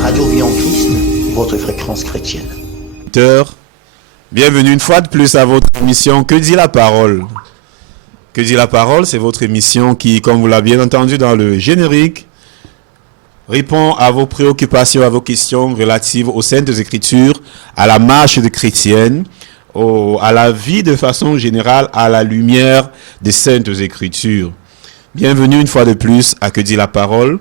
Radio Vie en Christ, votre fréquence chrétienne. Bienvenue une fois de plus à votre émission Que dit la parole? Que dit la parole? C'est votre émission qui, comme vous l'avez bien entendu dans le générique, répond à vos préoccupations, à vos questions relatives aux Saintes Écritures, à la marche de chrétienne, à la vie de façon générale, à la lumière des Saintes Écritures. Bienvenue une fois de plus à Que dit la parole.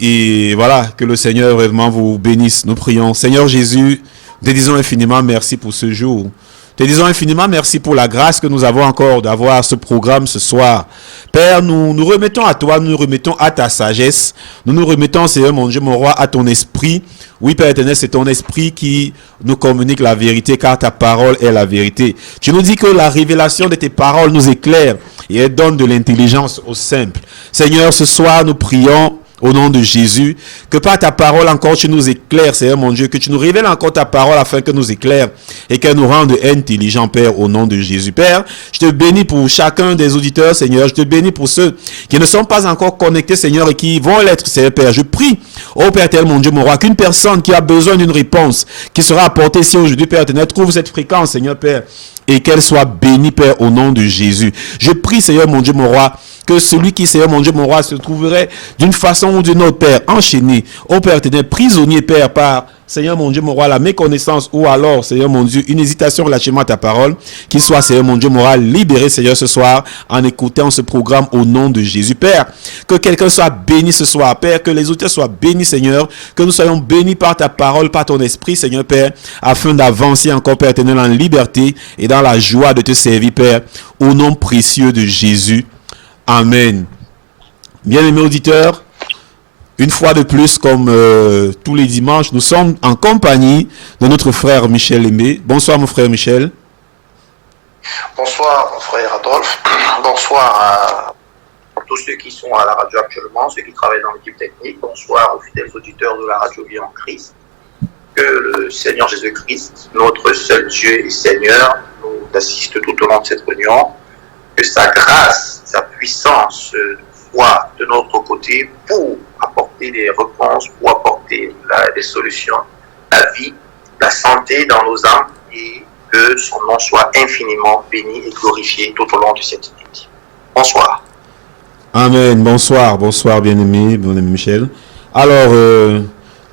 Et voilà, que le Seigneur vraiment vous bénisse. Nous prions. Seigneur Jésus, te disons infiniment merci pour ce jour. Te disons infiniment merci pour la grâce que nous avons encore d'avoir ce programme ce soir. Père, nous nous remettons à toi, nous nous remettons à ta sagesse. Nous nous remettons, Seigneur mon Dieu, mon roi, à ton esprit. Oui, Père éternel, c'est ton esprit qui nous communique la vérité, car ta parole est la vérité. Tu nous dis que la révélation de tes paroles nous éclaire et elle donne de l'intelligence aux simples. Seigneur, ce soir, nous prions au nom de Jésus, que par ta parole encore tu nous éclaires, Seigneur mon Dieu, que tu nous révèles encore ta parole afin que nous éclaire et qu'elle nous rende intelligents, Père, au nom de Jésus. Père, je te bénis pour chacun des auditeurs, Seigneur, je te bénis pour ceux qui ne sont pas encore connectés, Seigneur, et qui vont l'être, Seigneur Père. Je prie, ô Père éternel, mon Dieu, mon roi, qu'une personne qui a besoin d'une réponse, qui sera apportée ici aujourd'hui, Père éternel, trouve cette fréquence, Seigneur Père, et qu'elle soit bénie, Père, au nom de Jésus. Je prie, Seigneur mon Dieu, mon roi, que celui qui, Seigneur mon Dieu, mon roi, se trouverait d'une façon ou d'une autre, Père, enchaîné, ô Père éternel, prisonnier, Père, par, Seigneur mon Dieu, mon roi, la méconnaissance, ou alors, Seigneur mon Dieu, une hésitation relativement à ta parole, qu'il soit, Seigneur mon Dieu, mon roi, libéré, Seigneur, ce soir, en écoutant ce programme au nom de Jésus. Père, que quelqu'un soit béni ce soir, Père, que les auditeurs soient bénis, Seigneur, que nous soyons bénis par ta parole, par ton esprit, Seigneur, Père, afin d'avancer encore, Père éternel, en liberté et dans la joie de te servir, Père, au nom précieux de Jésus. Amen. Bien-aimés auditeurs, une fois de plus, comme tous les dimanches, nous sommes en compagnie de notre frère Michel Aimé. Bonsoir mon frère Michel. Bonsoir mon frère Adolphe. Bonsoir à tous ceux qui sont à la radio actuellement, ceux qui travaillent dans l'équipe technique. Bonsoir aux fidèles auditeurs de la radio Vie en Christ. Que le Seigneur Jésus-Christ, notre seul Dieu et Seigneur, nous assiste tout au long de cette réunion. Que sa grâce, sa puissance soit de notre côté pour apporter des réponses, pour apporter des solutions, la vie, la santé dans nos âmes et que son nom soit infiniment béni et glorifié tout au long de cette nuit. Bonsoir. Amen. Bonsoir. Bonsoir bien-aimé Michel. Alors,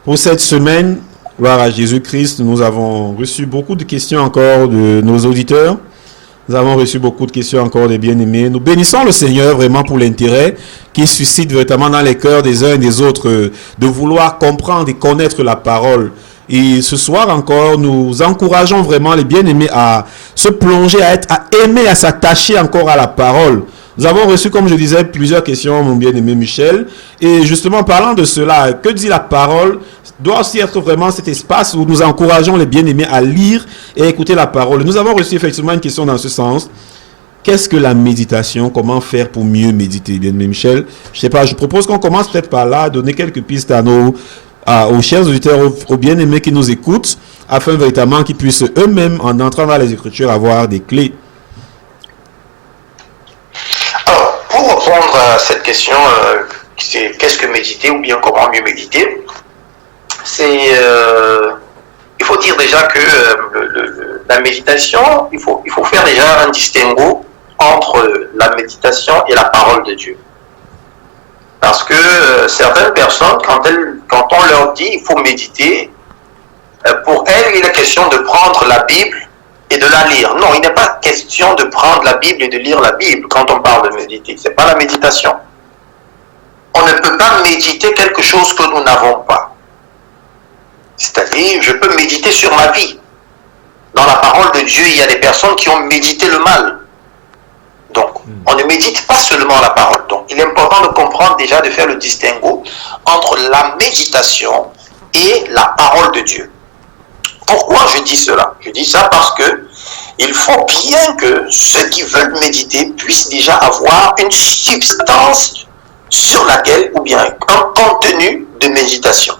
pour cette semaine, gloire à Jésus-Christ, nous avons reçu beaucoup de questions encore de nos auditeurs. Nous avons reçu beaucoup de questions encore des bien-aimés. Nous bénissons le Seigneur vraiment pour l'intérêt qui suscite véritablement dans les cœurs des uns et des autres de vouloir comprendre et connaître la parole. Et ce soir encore, nous encourageons vraiment les bien-aimés à se plonger, à aimer, à s'attacher encore à la parole. Nous avons reçu, comme je disais, plusieurs questions, mon bien-aimé Michel. Et justement, parlant de cela, que dit la parole doit aussi être vraiment cet espace où nous encourageons les bien-aimés à lire et écouter la parole. Nous avons reçu effectivement une question dans ce sens. Qu'est-ce que la méditation? Comment faire pour mieux méditer, bien-aimé Michel? Je ne sais pas, je propose qu'on commence peut-être par là, donner quelques pistes aux chers auditeurs, aux bien-aimés qui nous écoutent, afin véritablement qu'ils puissent eux-mêmes, en entrant dans les Écritures, avoir des clés. Alors, pour répondre à cette question, c'est qu'est-ce que méditer ou bien comment mieux méditer? Il faut dire déjà que la méditation, il faut faire déjà un distinguo entre la méditation et la parole de Dieu. Parce que certaines personnes, quand on leur dit il faut méditer, pour elles, il est question de prendre la Bible et de la lire. Non, il n'est pas question de prendre la Bible et de lire la Bible quand on parle de méditer. Ce n'est pas la méditation. On ne peut pas méditer quelque chose que nous n'avons pas. C'est-à-dire, je peux méditer sur ma vie. Dans la parole de Dieu, il y a des personnes qui ont médité le mal. Donc, on ne médite pas seulement la parole. Donc, il est important de comprendre déjà, de faire le distinguo entre la méditation et la parole de Dieu. Pourquoi je dis cela? Je dis ça parce que il faut bien que ceux qui veulent méditer puissent déjà avoir une substance sur laquelle, ou bien un contenu de méditation.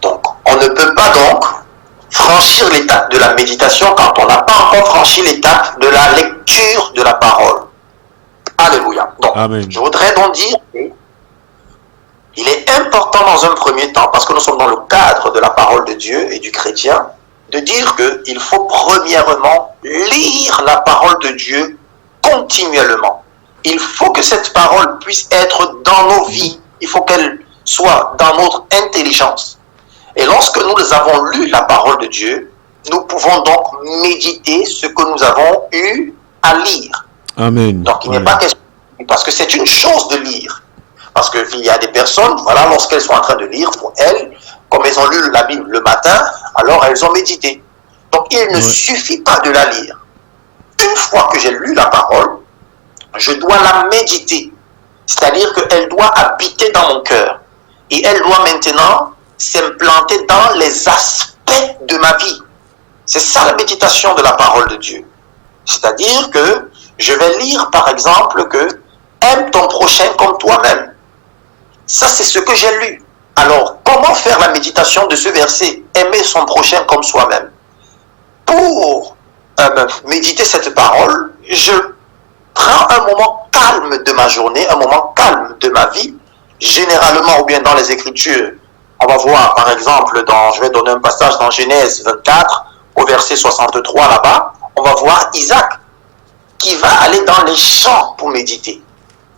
Donc, on ne peut pas donc franchir l'étape de la méditation quand on n'a pas encore franchi l'étape de la lecture de la parole. Alléluia. Donc, Amen. je voudrais donc dire que il est important dans un premier temps, parce que nous sommes dans le cadre de la parole de Dieu et du chrétien, de dire qu'il faut premièrement lire la parole de Dieu continuellement. Il faut que cette parole puisse être dans nos vies. Il faut qu'elle soit dans notre intelligence. Et lorsque nous avons lu la parole de Dieu, nous pouvons donc méditer ce que nous avons eu à lire. Amen. Donc il n'est pas question, parce que c'est une chose de lire. Parce qu'il y a des personnes, voilà, lorsqu'elles sont en train de lire, pour elles, comme elles ont lu la Bible le matin, alors elles ont médité. Donc il ne suffit pas de la lire. Une fois que j'ai lu la parole, je dois la méditer. C'est-à-dire qu'elle doit habiter dans mon cœur. Et elle doit maintenant s'implanter dans les aspects de ma vie. C'est ça la méditation de la parole de Dieu. C'est-à-dire que je vais lire par exemple que aime ton prochain comme toi-même. Ça c'est ce que j'ai lu. Alors comment faire la méditation de ce verset? Aimer son prochain comme soi-même. Pour méditer cette parole, je prends un moment calme de ma journée, un moment calme de ma vie, généralement ou bien dans les Écritures. On va voir par exemple, je vais donner un passage dans Genèse 24, au verset 63 là-bas, on va voir Isaac qui va aller dans les champs pour méditer.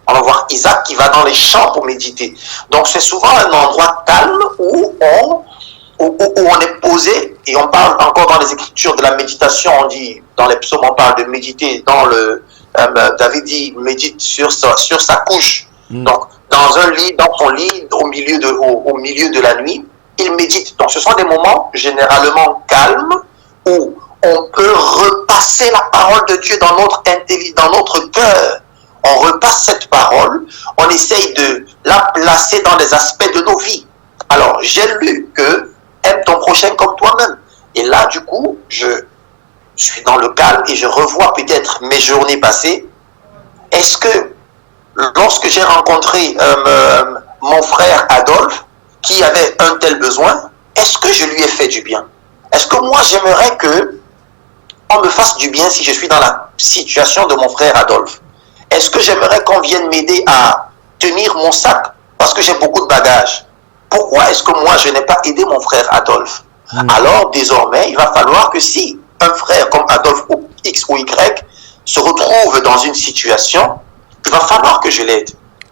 On va voir Isaac qui va dans les champs pour méditer. Donc c'est souvent un endroit calme où on est posé, et on parle encore dans les Écritures de la méditation, on dit, dans les psaumes on parle de méditer, David dit médite sur sa couche. Donc dans un lit, dans son lit, au milieu de la nuit, il médite. Donc ce sont des moments généralement calmes où on peut repasser la parole de Dieu dans notre cœur. On repasse cette parole, on essaye de la placer dans les aspects de nos vies. Alors j'ai lu que aime ton prochain comme toi-même. Et là du coup, je suis dans le calme et je revois peut-être mes journées passées. Est-ce que lorsque j'ai rencontré mon frère Adolphe, qui avait un tel besoin, est-ce que je lui ai fait du bien? Est-ce que moi j'aimerais que on me fasse du bien si je suis dans la situation de mon frère Adolphe? Est-ce que j'aimerais qu'on vienne m'aider à tenir mon sac parce que j'ai beaucoup de bagages? Pourquoi est-ce que moi je n'ai pas aidé mon frère Adolphe? Alors désormais, il va falloir que si un frère comme Adolphe ou X ou Y se retrouve dans une situation, il va falloir que je l'aide.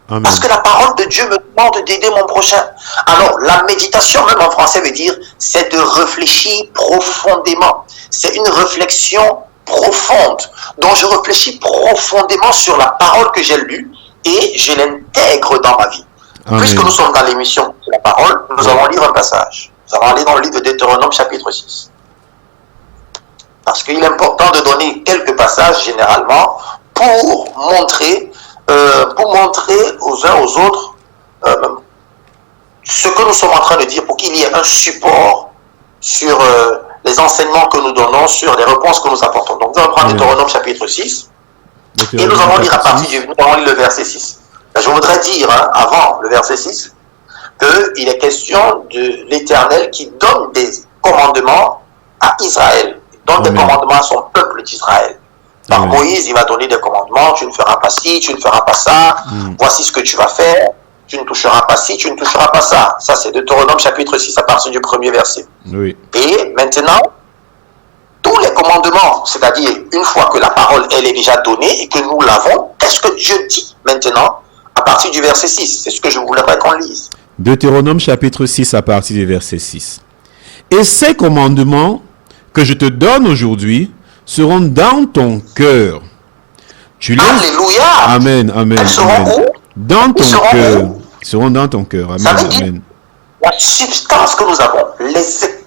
Amen. Parce que la parole de Dieu me demande d'aider mon prochain. Alors, la méditation, même en français, veut dire, c'est de réfléchir profondément. C'est une réflexion profonde. Donc, je réfléchis profondément sur la parole que j'ai lue et je l'intègre dans ma vie. Amen. Puisque nous sommes dans l'émission de la parole, nous allons lire un passage. Nous allons aller dans le livre de Deutéronome, chapitre 6. Parce qu'il est important de donner quelques passages, généralement, pour montrer aux uns aux autres ce que nous sommes en train de dire, pour qu'il y ait un support sur les enseignements que nous donnons, sur les réponses que nous apportons. Donc nous allons prendre Deutéronome chapitre 6 et nous allons lire à partir nous allons lire le verset 6. Je voudrais dire, avant le verset 6, qu'il est question de l'Éternel qui donne des commandements à Israël. Il donne des commandements à son peuple d'Israël. Par Moïse, il va donner des commandements, tu ne feras pas ci, tu ne feras pas ça, voici ce que tu vas faire, tu ne toucheras pas ci, tu ne toucheras pas ça. Ça, c'est Deutéronome chapitre 6 à partir du premier verset. Oui. Et maintenant, tous les commandements, c'est-à-dire une fois que la parole, elle est déjà donnée et que nous l'avons, qu'est-ce que Dieu dit maintenant à partir du verset 6? C'est ce que je voudrais qu'on lise. Deutéronome chapitre 6 à partir du verset 6. Et ces commandements que je te donne aujourd'hui seront dans ton cœur. Tu les... Alléluia. Amen, amen. Elles seront amen. où? Dans ton seront cœur. où? Ils seront dans ton cœur. Amen, Ça veut dire amen. la substance que nous avons,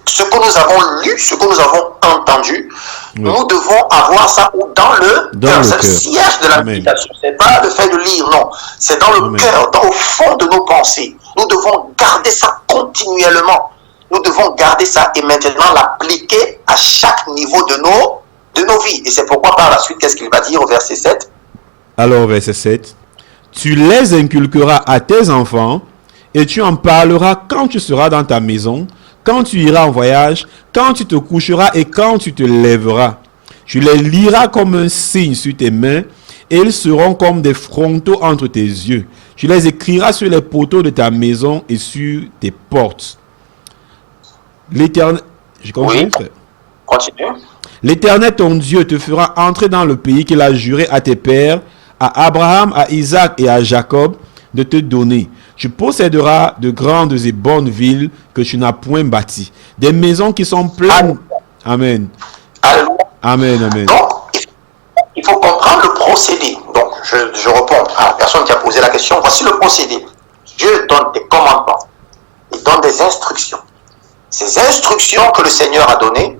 ce que nous avons lu, ce que nous avons entendu, nous devons avoir ça dans le cœur. C'est le siège de la méditation. Ce n'est pas le fait de lire, non. C'est dans le cœur, au fond de nos pensées. Nous devons garder ça continuellement. Nous devons garder ça et maintenant l'appliquer à chaque niveau de nos vies. Et c'est pourquoi par la suite, qu'est-ce qu'il va dire au verset 7? Alors, verset 7. Tu les inculqueras à tes enfants et tu en parleras quand tu seras dans ta maison, quand tu iras en voyage, quand tu te coucheras et quand tu te lèveras. Tu les liras comme un signe sur tes mains et ils seront comme des frontaux entre tes yeux. Tu les écriras sur les poteaux de ta maison et sur tes portes. L'Éternel... Je continue, Oui. frère. Continue. L'Éternel, ton Dieu, te fera entrer dans le pays qu'il a juré à tes pères, à Abraham, à Isaac et à Jacob, de te donner. Tu posséderas de grandes et bonnes villes que tu n'as point bâties, des maisons qui sont pleines. Amen. Alléluia. Amen, amen. Donc, il faut comprendre le procédé. Donc, je réponds à la personne qui a posé la question. Voici le procédé. Dieu donne des commandements. Il donne des instructions. Ces instructions que le Seigneur a données,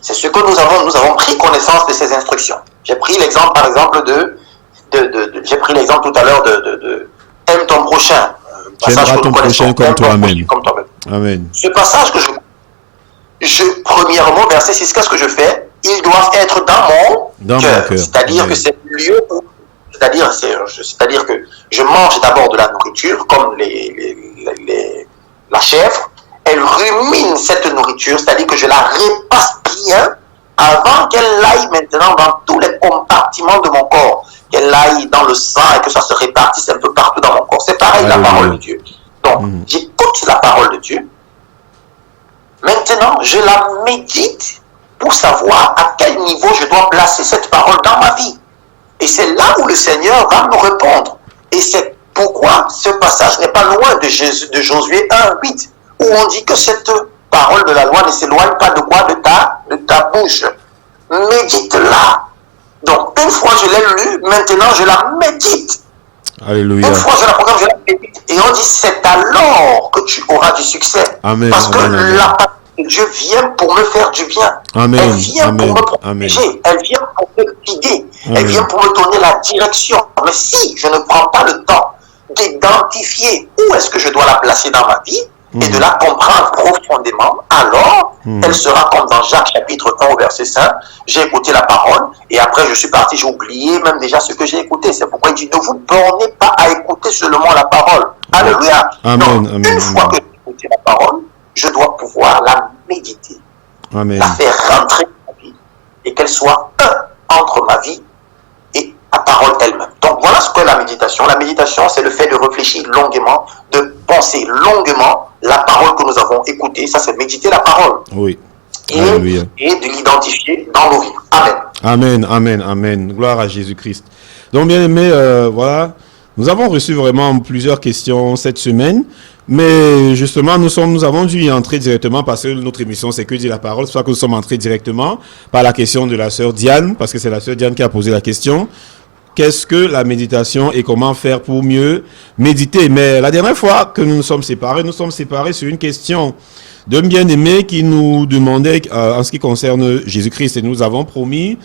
c'est ce que nous avons pris connaissance de ces instructions. J'ai pris l'exemple, par exemple, j'ai pris l'exemple tout à l'heure de aime ton prochain. Tu aimeras ton prochain comme toi-même. Amen. Ce passage que premièrement, verset 6, qu'est-ce que je fais? Ils doivent être dans mon cœur. C'est-à-dire que c'est le lieu où, c'est-à-dire que je mange d'abord de la nourriture, comme la chèvre. Elle rumine cette nourriture, c'est-à-dire que je la repasse bien avant qu'elle aille maintenant dans tous les compartiments de mon corps, qu'elle aille dans le sang et que ça se répartisse un peu partout dans mon corps. C'est pareil la parole de Dieu. Donc, j'écoute la parole de Dieu. Maintenant, je la médite pour savoir à quel niveau je dois placer cette parole dans ma vie. Et c'est là où le Seigneur va me répondre. Et c'est pourquoi ce passage n'est pas loin de Josué 1:8, où on dit que cette parole de la loi ne s'éloigne pas de quoi? De ta bouche. Médite-la. Donc, une fois je l'ai lu, maintenant je la médite. Alléluia. Une fois je la programme, je la médite. Et on dit, c'est alors que tu auras du succès. Amen. Parce que Amen. la parole de Dieu vient pour me faire du bien. Amen. Elle vient Amen. pour me protéger. Amen. Elle vient pour me guider. Amen. Elle vient pour me donner la direction. Mais si je ne prends pas le temps d'identifier où est-ce que je dois la placer dans ma vie, et de la comprendre profondément, alors elle sera comme dans Jacques chapitre 1 au verset 5, j'ai écouté la parole et après je suis parti, j'ai oublié même déjà ce que j'ai écouté. C'est pourquoi il dit, ne vous bornez pas à écouter seulement la parole. Alléluia. Amen, Donc, amen, une fois que j'ai écouté la parole, je dois pouvoir la méditer, Amen. la faire rentrer dans ma vie et qu'elle soit un entre ma vie et la parole elle-même. Donc voilà ce qu'est la méditation. La méditation, c'est le fait de réfléchir longuement, de penser longuement la parole que nous avons écoutée. Ça, c'est méditer la parole. Oui. Et Alléluia. de l'identifier dans nos vies. Amen. Amen, amen, amen. Gloire à Jésus-Christ. Donc, bien aimé, voilà, nous avons reçu vraiment plusieurs questions cette semaine, mais justement, nous avons dû y entrer directement parce que notre émission, c'est que dit la parole. C'est pour ça que nous sommes entrés directement par la question de la sœur Diane, parce que c'est la sœur Diane qui a posé la question. Qu'est-ce que la méditation et comment faire pour mieux méditer? Mais la dernière fois que nous nous sommes séparés sur une question d'un bien-aimé qui nous demandait en ce qui concerne Jésus-Christ. Et nous avons promis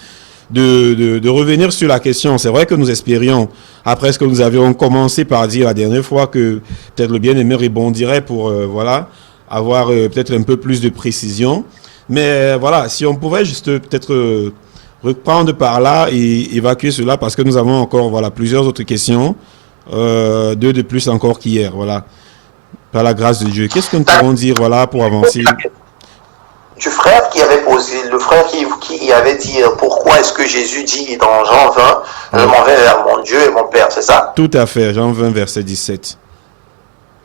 de revenir sur la question. C'est vrai que nous espérions, après ce que nous avions commencé par dire la dernière fois, que peut-être le bien-aimé rebondirait pour avoir peut-être un peu plus de précision. Mais voilà, si on pouvait juste peut-être reprendre par là et évacuer cela, parce que nous avons encore plusieurs autres questions, deux de plus encore qu'hier, voilà, par la grâce de Dieu. Qu'est-ce que nous pouvons dire pour avancer? Du frère qui avait posé, le frère qui avait dit pourquoi est-ce que Jésus dit dans Jean 20, je m'en vais vers mon Dieu et mon Père, c'est ça? Tout à fait, Jean 20, verset 17.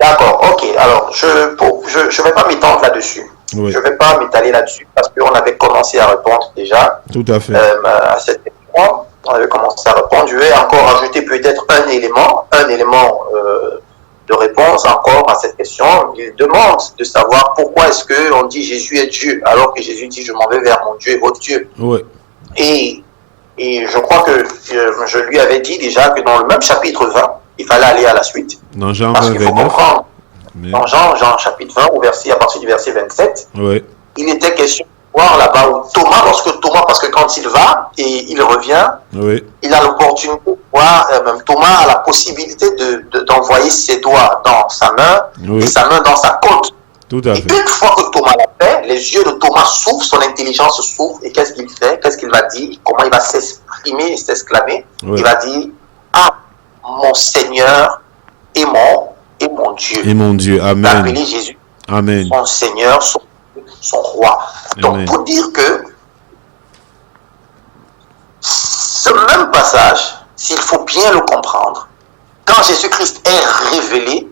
D'accord, ok. Alors, je ne vais pas m'étendre là-dessus. Oui. Je ne vais pas m'étaler là-dessus parce qu'on avait commencé à répondre déjà. Tout à fait. À cette question. On avait commencé à répondre. Je vais encore ajouter peut-être un élément de réponse encore à cette question. Il demande de savoir pourquoi est-ce qu'on dit Jésus est Dieu alors que Jésus dit je m'en vais vers mon Dieu et votre Dieu. Oui. Et je crois que je lui avais dit déjà que dans le même chapitre 20, il fallait aller à la suite. Dans Jean Parce 20, qu'il faut 29. comprendre. Mais... Dans Jean chapitre 20, à partir du verset 27, oui. il était question de voir là-bas où Thomas, parce que quand il va et il revient, Oui. il a l'opportunité de voir, même Thomas a la possibilité d'envoyer ses doigts dans sa main Oui. et sa main dans sa côte. Tout à Et fait. une fois que Thomas l'a fait, les yeux de Thomas s'ouvrent, son intelligence s'ouvre, et qu'est-ce qu'il fait? Qu'est-ce qu'il va dire? Comment il va s'exprimer et s'exclamer? Oui. Il va dire, ah, mon Seigneur et mon Dieu. Et mon Dieu, Il va amen. appeler Jésus Amen. son Seigneur, son roi. Donc, Amen. pour dire que ce même passage, s'il faut bien le comprendre, quand Jésus-Christ est révélé,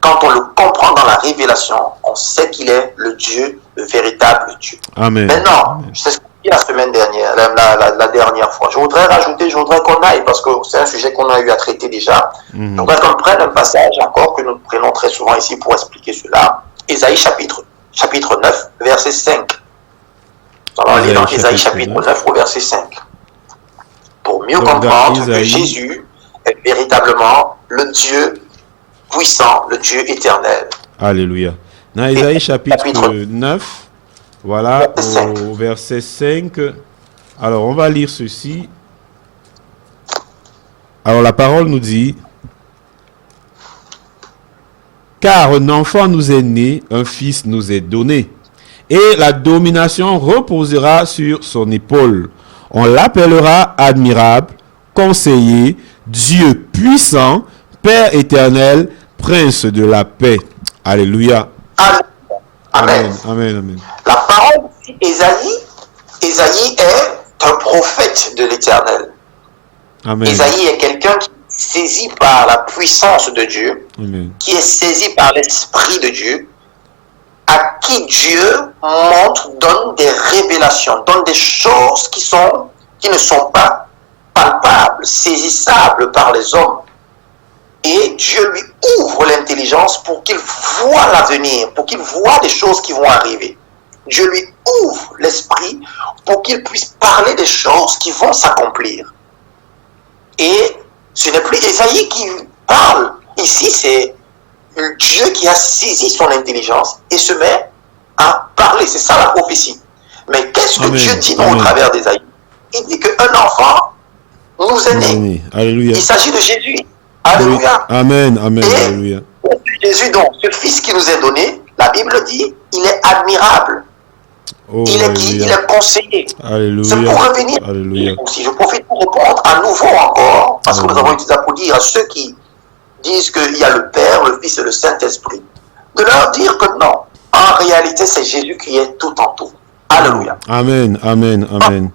quand on le comprend dans la révélation, on sait qu'il est le Dieu, le véritable Dieu. Amen. Maintenant, c'est ce qu'on dit la semaine dernière, la dernière fois. Je voudrais qu'on aille, parce que c'est un sujet qu'on a eu à traiter déjà. Je voudrais qu'on prenne un passage encore que nous prenons très souvent ici pour expliquer cela. Ésaïe chapitre 9, verset 5. Nous allons lire dans Ésaïe chapitre 9 au verset 5. Pour mieux comprendre que Jésus est véritablement le Dieu puissant, le Dieu éternel. Alléluia. Dans Ésaïe chapitre 9, voilà, au verset 5. Alors, on va lire ceci. Alors, la parole nous dit: car un enfant nous est né, un fils nous est donné, et la domination reposera sur son épaule. On l'appellera admirable, conseiller, Dieu puissant, Père éternel, Prince de la paix. Alléluia. Amen. Amen. Amen. La parole d'Ésaïe, Ésaïe est un prophète de l'Éternel. Amen. Ésaïe est quelqu'un qui est saisi par la puissance de Dieu, Amen. qui est saisi par l'Esprit de Dieu, à qui Dieu montre, donne des révélations, donne des choses qui ne sont pas palpables, saisissables par les hommes. Et Dieu lui ouvre l'intelligence pour qu'il voie l'avenir, pour qu'il voie des choses qui vont arriver. Dieu lui ouvre l'esprit pour qu'il puisse parler des choses qui vont s'accomplir. Et ce n'est plus Ésaïe qui parle. Ici, c'est Dieu qui a saisi son intelligence et se met à parler. C'est ça la prophétie. Mais qu'est-ce que Dieu dit au travers d'Ésaïe? Il dit qu'un enfant nous est né. Alléluia. Il s'agit de Jésus. Alléluia. Amen. Amen. Et Alléluia. Jésus, donc, ce fils qui nous est donné, la Bible dit, il est admirable. Oh, il est qui? Il est conseillé. Alléluia. C'est pour revenir. Alléluia. Si je profite pour répondre à nouveau encore, parce que nous avons utilisé pour dire à ceux qui disent qu'il y a le Père, le Fils et le Saint-Esprit, de leur dire que non. En réalité, c'est Jésus qui est tout en tout. Alléluia. Amen. Amen. Amen.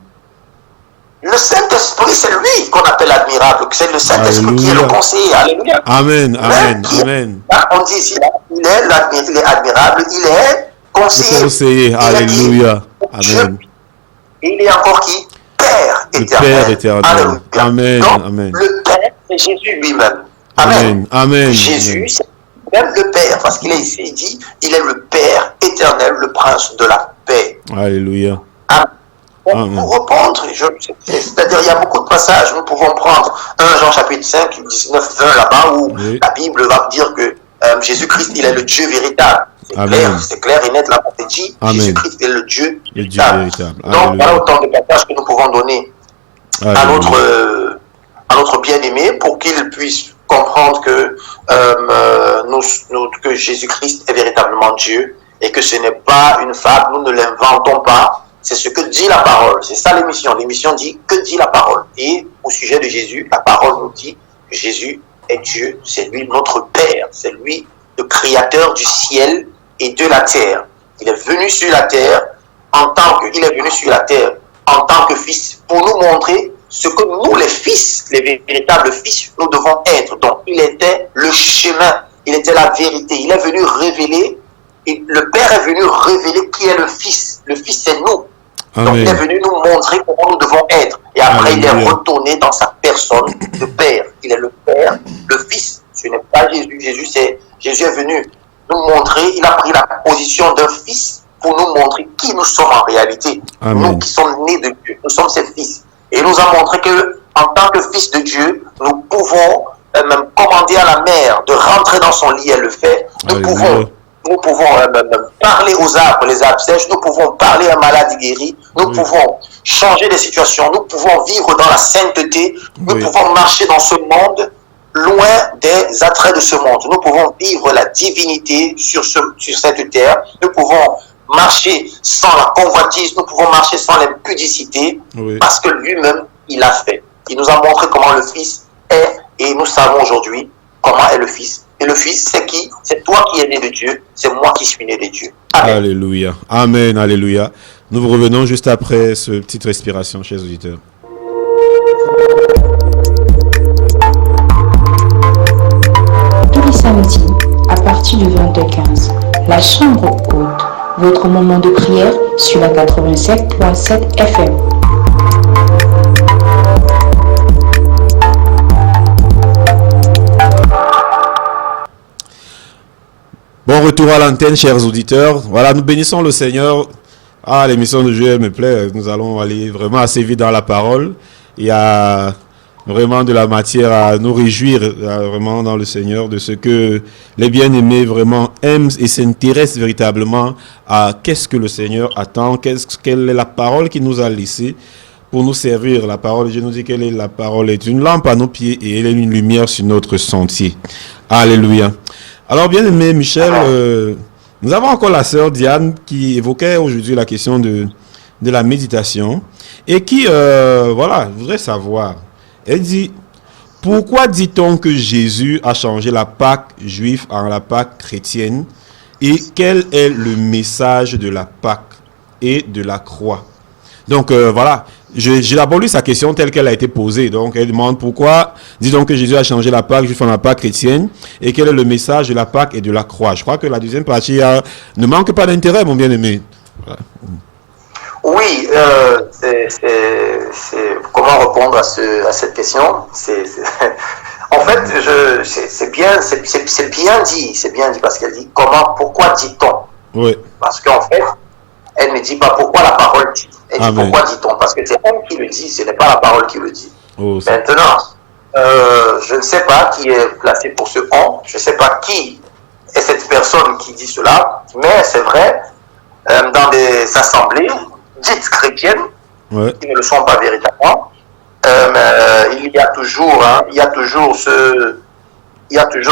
Le Saint-Esprit, c'est lui qu'on appelle admirable. C'est le Saint-Esprit qui est le conseiller. Alléluia. Amen. Amen. Amen. On dit ici, il est admirable, il est conseiller. Conseiller. Alléluia. Amen. Et il est encore qui? Père éternel. Père éternel. Alléluia. Amen. Donc, Amen. le Père, c'est Jésus lui-même. Amen. Amen. Jésus, c'est même le Père, parce qu'il est ici, il dit, il est le Père éternel, le Prince de la paix. Alléluia. Amen. Pour répondre, c'est-à-dire il y a beaucoup de passages, nous pouvons prendre 1 Jean chapitre 5, 19, 20 là-bas, où la Bible va dire que Jésus-Christ, il est le Dieu véritable. C'est clair et net, là, on dit, Jésus-Christ est le Dieu véritable. Donc, voilà autant de passages que nous pouvons donner à notre bien-aimé pour qu'il puisse comprendre que, que Jésus-Christ est véritablement Dieu et que ce n'est pas une fable, nous ne l'inventons pas. C'est ce que dit la parole. C'est ça l'émission. L'émission dit que dit la parole. Et au sujet de Jésus, la parole nous dit que Jésus est Dieu. C'est lui notre Père. C'est lui le créateur du ciel et de la terre. Il est venu sur la terre il est venu sur la terre en tant que fils pour nous montrer ce que nous, les fils, les véritables fils, nous devons être. Donc, il était le chemin. Il était la vérité. Il est venu révéler. Et le Père est venu révéler qui est le Fils. Le Fils, c'est nous. Amen. Donc, il est venu nous montrer comment nous devons être. Et après, il est retourné dans sa personne de Père. Il est le Père, le Fils. Ce n'est pas Jésus. Jésus est venu nous montrer. Il a pris la position d'un Fils pour nous montrer qui nous sommes en réalité. Amen. Nous qui sommes nés de Dieu. Nous sommes ses fils. Et il nous a montré que, en tant que fils de Dieu, nous pouvons même commander à la mère de rentrer dans son lit. Elle le fait. Nous pouvons parler aux arbres, les arbres sèches, nous pouvons parler à un malade guéri, nous pouvons changer des situations, nous pouvons vivre dans la sainteté, nous pouvons marcher dans ce monde, loin des attraits de ce monde. Nous pouvons vivre la divinité sur cette terre, nous pouvons marcher sans la convoitise, nous pouvons marcher sans l'impudicité, parce que lui-même, il l'a fait. Il nous a montré comment le Fils est, et nous savons aujourd'hui comment est le Fils. Et le Fils, c'est qui? C'est toi qui es né de Dieu, c'est moi qui suis né de Dieu. Amen. Alléluia. Amen, alléluia. Nous revenons juste après cette petite respiration, chers auditeurs. à partir de 22h15. La chambre haute, votre moment de prière sur la 87.7 FM. Bon retour à l'antenne, chers auditeurs. Voilà, nous bénissons le Seigneur. Ah, l'émission de Dieu me plaît. Nous allons aller vraiment assez vite dans la parole. Il y a vraiment de la matière à nous réjouir vraiment dans le Seigneur de ce que les bien-aimés vraiment aiment et s'intéressent véritablement à qu'est-ce que le Seigneur attend, quelle est la parole qu'il nous a laissée pour nous servir. La parole, je nous dis que la parole est une lampe à nos pieds et elle est une lumière sur notre sentier. Alléluia. Alors, bien aimé Michel, nous avons encore la sœur Diane qui évoquait aujourd'hui la question de la méditation et qui, voilà, je voudrais savoir, elle dit, pourquoi dit-on que Jésus a changé la Pâque juive en la Pâque chrétienne et quel est le message de la Pâque et de la croix? Donc, voilà. J'ai d'abord lu sa question telle qu'elle a été posée. Donc, elle demande pourquoi, dit-on que Jésus a changé la Pâque juive en la Pâque chrétienne et quel est le message de la Pâque et de la croix. Je crois que la deuxième partie ne manque pas d'intérêt, mon bien-aimé. Voilà. Oui, comment répondre à cette question? En fait, c'est bien dit parce qu'elle dit pourquoi dit-on? Oui. Parce qu'en fait, elle ne dit pas pourquoi la parole dit. Elle dit Amen. pourquoi dit-on? Parce que c'est elle qui le dit, ce n'est pas la parole qui le dit. Oh, Maintenant, je ne sais pas qui est placé pour ce on, je ne sais pas qui est cette personne qui dit cela, mais c'est vrai, dans des assemblées dites chrétiennes, ouais, qui ne le sont pas véritablement, il y a toujours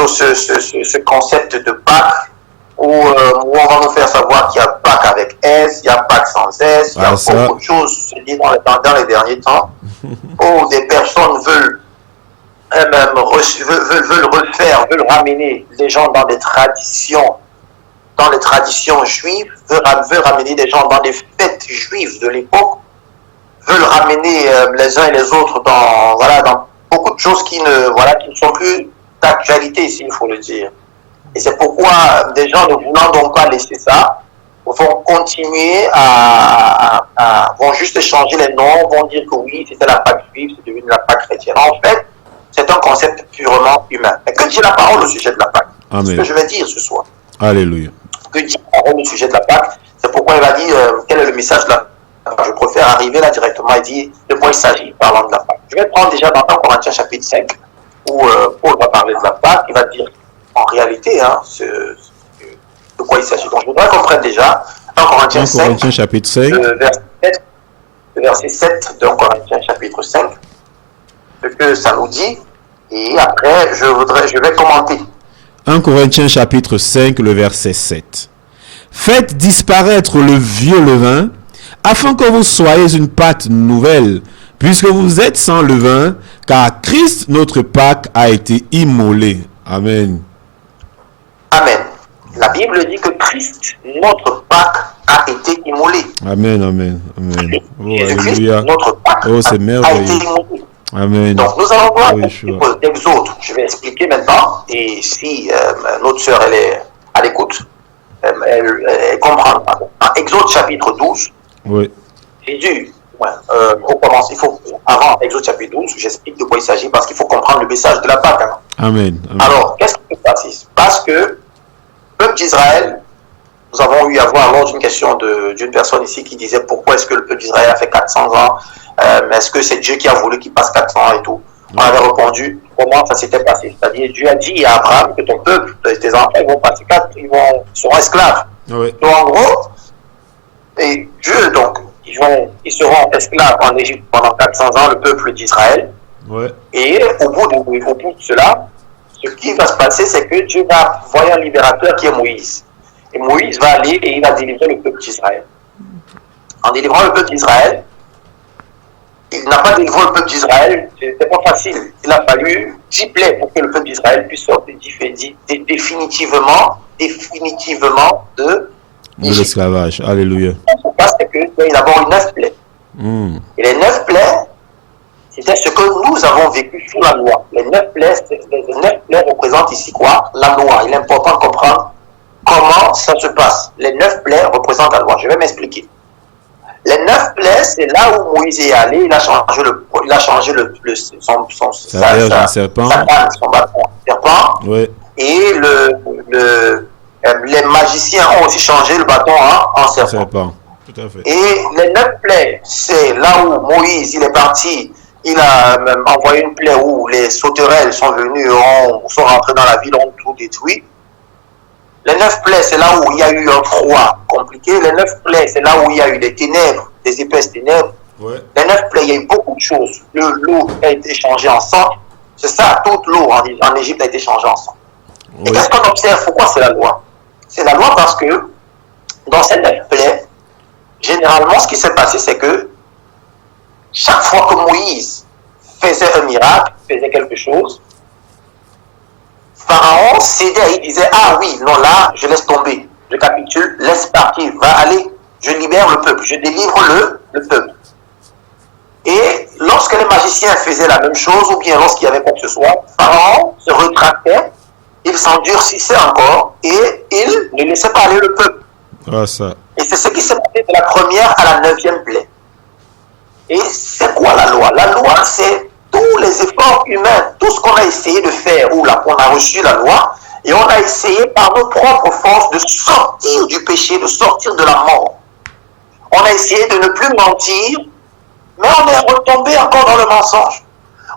ce concept de Pâques où on va nous faire savoir qu'il y a Pâques avec S, il y a Pâques sans S, il y a beaucoup de choses se disent dans les derniers temps, où des personnes veulent ramener les gens dans des traditions juives, veulent ramener des gens dans des fêtes juives de l'époque, veulent ramener les uns et les autres dans beaucoup de choses qui ne sont plus d'actualité, s'il faut le dire. Et c'est pourquoi des gens ne voulant donc pas laisser ça, vont continuer vont juste changer les noms, vont dire que oui, c'était la Pâque juive, c'est devenu la Pâque chrétienne. En fait, c'est un concept purement humain. Mais que dit la parole au sujet de la Pâque? C'est ce que je vais dire ce soir. Alléluia. Que dit la parole au sujet de la Pâque? C'est pourquoi il a dit quel est le message de la Pâque. Je préfère arriver là directement et dire de quoi il s'agit, parlant de la Pâque. Je vais prendre déjà dans 1 Corinthiens chapitre 5, où Paul va parler de la Pâque, il va dire en réalité de quoi il s'agit. Donc je voudrais qu'on prenne déjà 1 Corinthiens 5, chapitre 5, le verset 7 de 1 Corinthiens chapitre 5, ce que ça nous dit, et après je vais commenter. 1 Corinthiens chapitre 5, le verset 7. Faites disparaître le vieux levain, afin que vous soyez une pâte nouvelle, puisque vous êtes sans levain, car Christ, notre Pâque, a été immolé. Amen. Amen. La Bible dit que Christ, notre Pâque, a été immolé. Amen, amen, amen. Oh, alléluia. Notre Pâque c'est a été merveilleux. immolé. Amen. Donc nous allons voir Oui, d'Exode. Je vais expliquer maintenant. Et si notre sœur elle est à l'écoute, elle comprendra. En Exode chapitre 12, oui, Jésus, avant Exode chapitre 12, j'explique de quoi il s'agit parce qu'il faut comprendre le message de la Pâque. Hein. Amen, amen. Alors, qu'est-ce qui se passe? Parce que le peuple d'Israël, nous avons eu à voir lors d'une question d'une personne ici qui disait pourquoi est-ce que le peuple d'Israël a fait 400 ans, est-ce que c'est Dieu qui a voulu qu'il passe 400 ans et tout? On avait répondu comment ça s'était passé. C'est-à-dire, Dieu a dit à Abraham que ton peuple, tes enfants, ils seront esclaves. Oui. Donc, en gros, et Dieu, donc, ils seront esclaves en Égypte pendant 400 ans, le peuple d'Israël. Ouais. Et au bout de cela, ce qui va se passer, c'est que Dieu va envoyer un libérateur qui est Moïse. Et Moïse va aller et il va délivrer le peuple d'Israël. En délivrant le peuple d'Israël, il n'a pas délivré le peuple d'Israël, c'était pas facile. Il a fallu 10 plaies pour que le peuple d'Israël puisse sortir définitivement de l'esclavage. Alléluia. Ce qui se passe, c'est qu'il y a d'abord 9 plaies. Et les 9 plaies, C'était ce que nous avons vécu sous la loi. Les 9 plaies représentent ici quoi? La loi. Il est important de comprendre comment ça se passe. Les 9 plaies représentent la loi. Je vais m'expliquer. Les 9 plaies, c'est là où Moïse est allé. Il a changé son bâton serpent. Ouais. Et les magiciens ont aussi changé le bâton en serpent. Tout à fait. Et les 9 plaies, c'est là où Moïse il est parti. Il a même envoyé une plaie où les sauterelles sont venues, sont rentrées dans la ville, ont tout détruit. Les 9 plaies, c'est là où il y a eu un froid compliqué. Les 9 plaies, c'est là où il y a eu des ténèbres, des épaisses ténèbres. Ouais. Les 9 plaies, il y a eu beaucoup de choses. L'eau a été changée en sang. C'est ça, toute l'eau en Égypte a été changée en sang. Et qu'est-ce qu'on observe? Pourquoi c'est la loi? C'est la loi parce que dans ces 9 plaies, généralement, ce qui s'est passé, c'est que chaque fois que Moïse faisait un miracle, faisait quelque chose, Pharaon cédait, il disait, ah oui, non, là, je laisse tomber, je capitule, laisse partir, va aller, je libère le peuple, je délivre le peuple. Et lorsque les magiciens faisaient la même chose, ou bien lorsqu'il y avait quoi que ce soit, Pharaon se rétractait, il s'endurcissait encore, et il ne laissait pas aller le peuple. Ah, ça. Et c'est ce qui s'est passé de la première à la 9e plaie. Et c'est quoi la loi? La loi, c'est tous les efforts humains, tout ce qu'on a essayé de faire, ou là, on a reçu la loi, et on a essayé par nos propres forces de sortir du péché, de sortir de la mort. On a essayé de ne plus mentir, mais on est retombé encore dans le mensonge.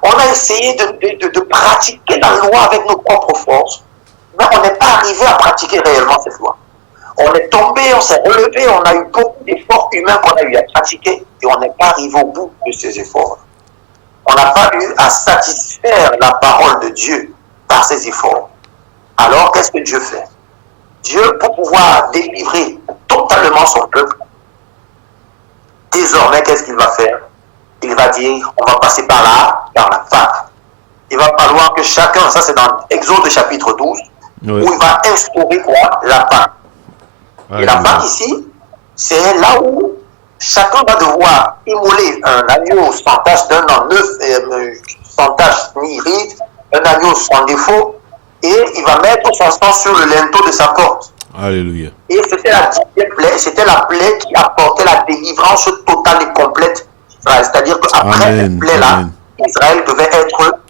On a essayé de pratiquer la loi avec nos propres forces, mais on n'est pas arrivé à pratiquer réellement cette loi. On est tombé, on s'est relevé, on a eu beaucoup d'efforts humains qu'on a eu à pratiquer et on n'est pas arrivé au bout de ces efforts. On n'a pas eu à satisfaire la parole de Dieu par ces efforts. Alors, qu'est-ce que Dieu fait? Dieu, pour pouvoir délivrer totalement son peuple, désormais, qu'est-ce qu'il va faire? Il va dire, on va passer par là, par la Pâque. Il va falloir que chacun, ça c'est dans Exode chapitre 12, où il va instaurer quoi? La Pâque. Et la Pâque ici, c'est là où chacun va devoir immoler un agneau sans tache d'un an neuf, sans tache ni ride, un agneau sans défaut, et il va mettre son sang sur le linteau de sa porte. Alléluia. Et c'était la 10e plaie, c'était la plaie qui apportait la délivrance totale et complète d'Israël. C'est-à-dire qu'après cette plaie-là, Israël devait être,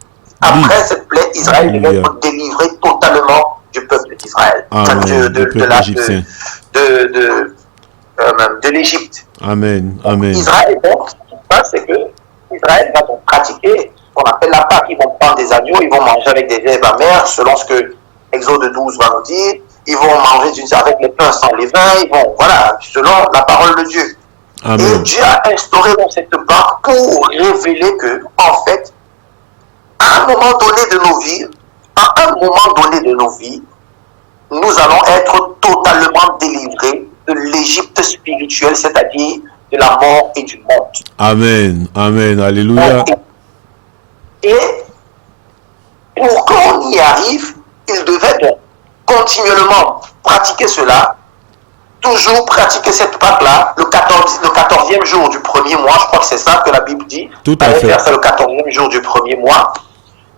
après cette plaie, Israël devait être délivré totalement du peuple d'Israël, de l'Égypte. Amen. Amen. Israël, donc, ce qui se passe, c'est que Israël va donc pratiquer ce qu'on appelle la Pâque. Ils vont prendre des agneaux, ils vont manger avec des herbes amères, selon ce que Exode 12 va nous dire. Ils vont manger avec les pains sans levain, ils vont, voilà, selon la parole de Dieu. Amen. Et Dieu a instauré dans cette Pâque pour révéler que, en fait, à un moment donné de nos vies, nous allons être totalement délivrés de l'Égypte spirituelle, c'est-à-dire de la mort et du monde. Amen. Amen. Alléluia. Et pour qu'on y arrive, il devait donc continuellement pratiquer cela, toujours pratiquer cette Pâque-là, le 14e jour du premier mois, je crois que c'est ça que la Bible dit. Tout à fait. Faire ça le 14e jour du premier mois.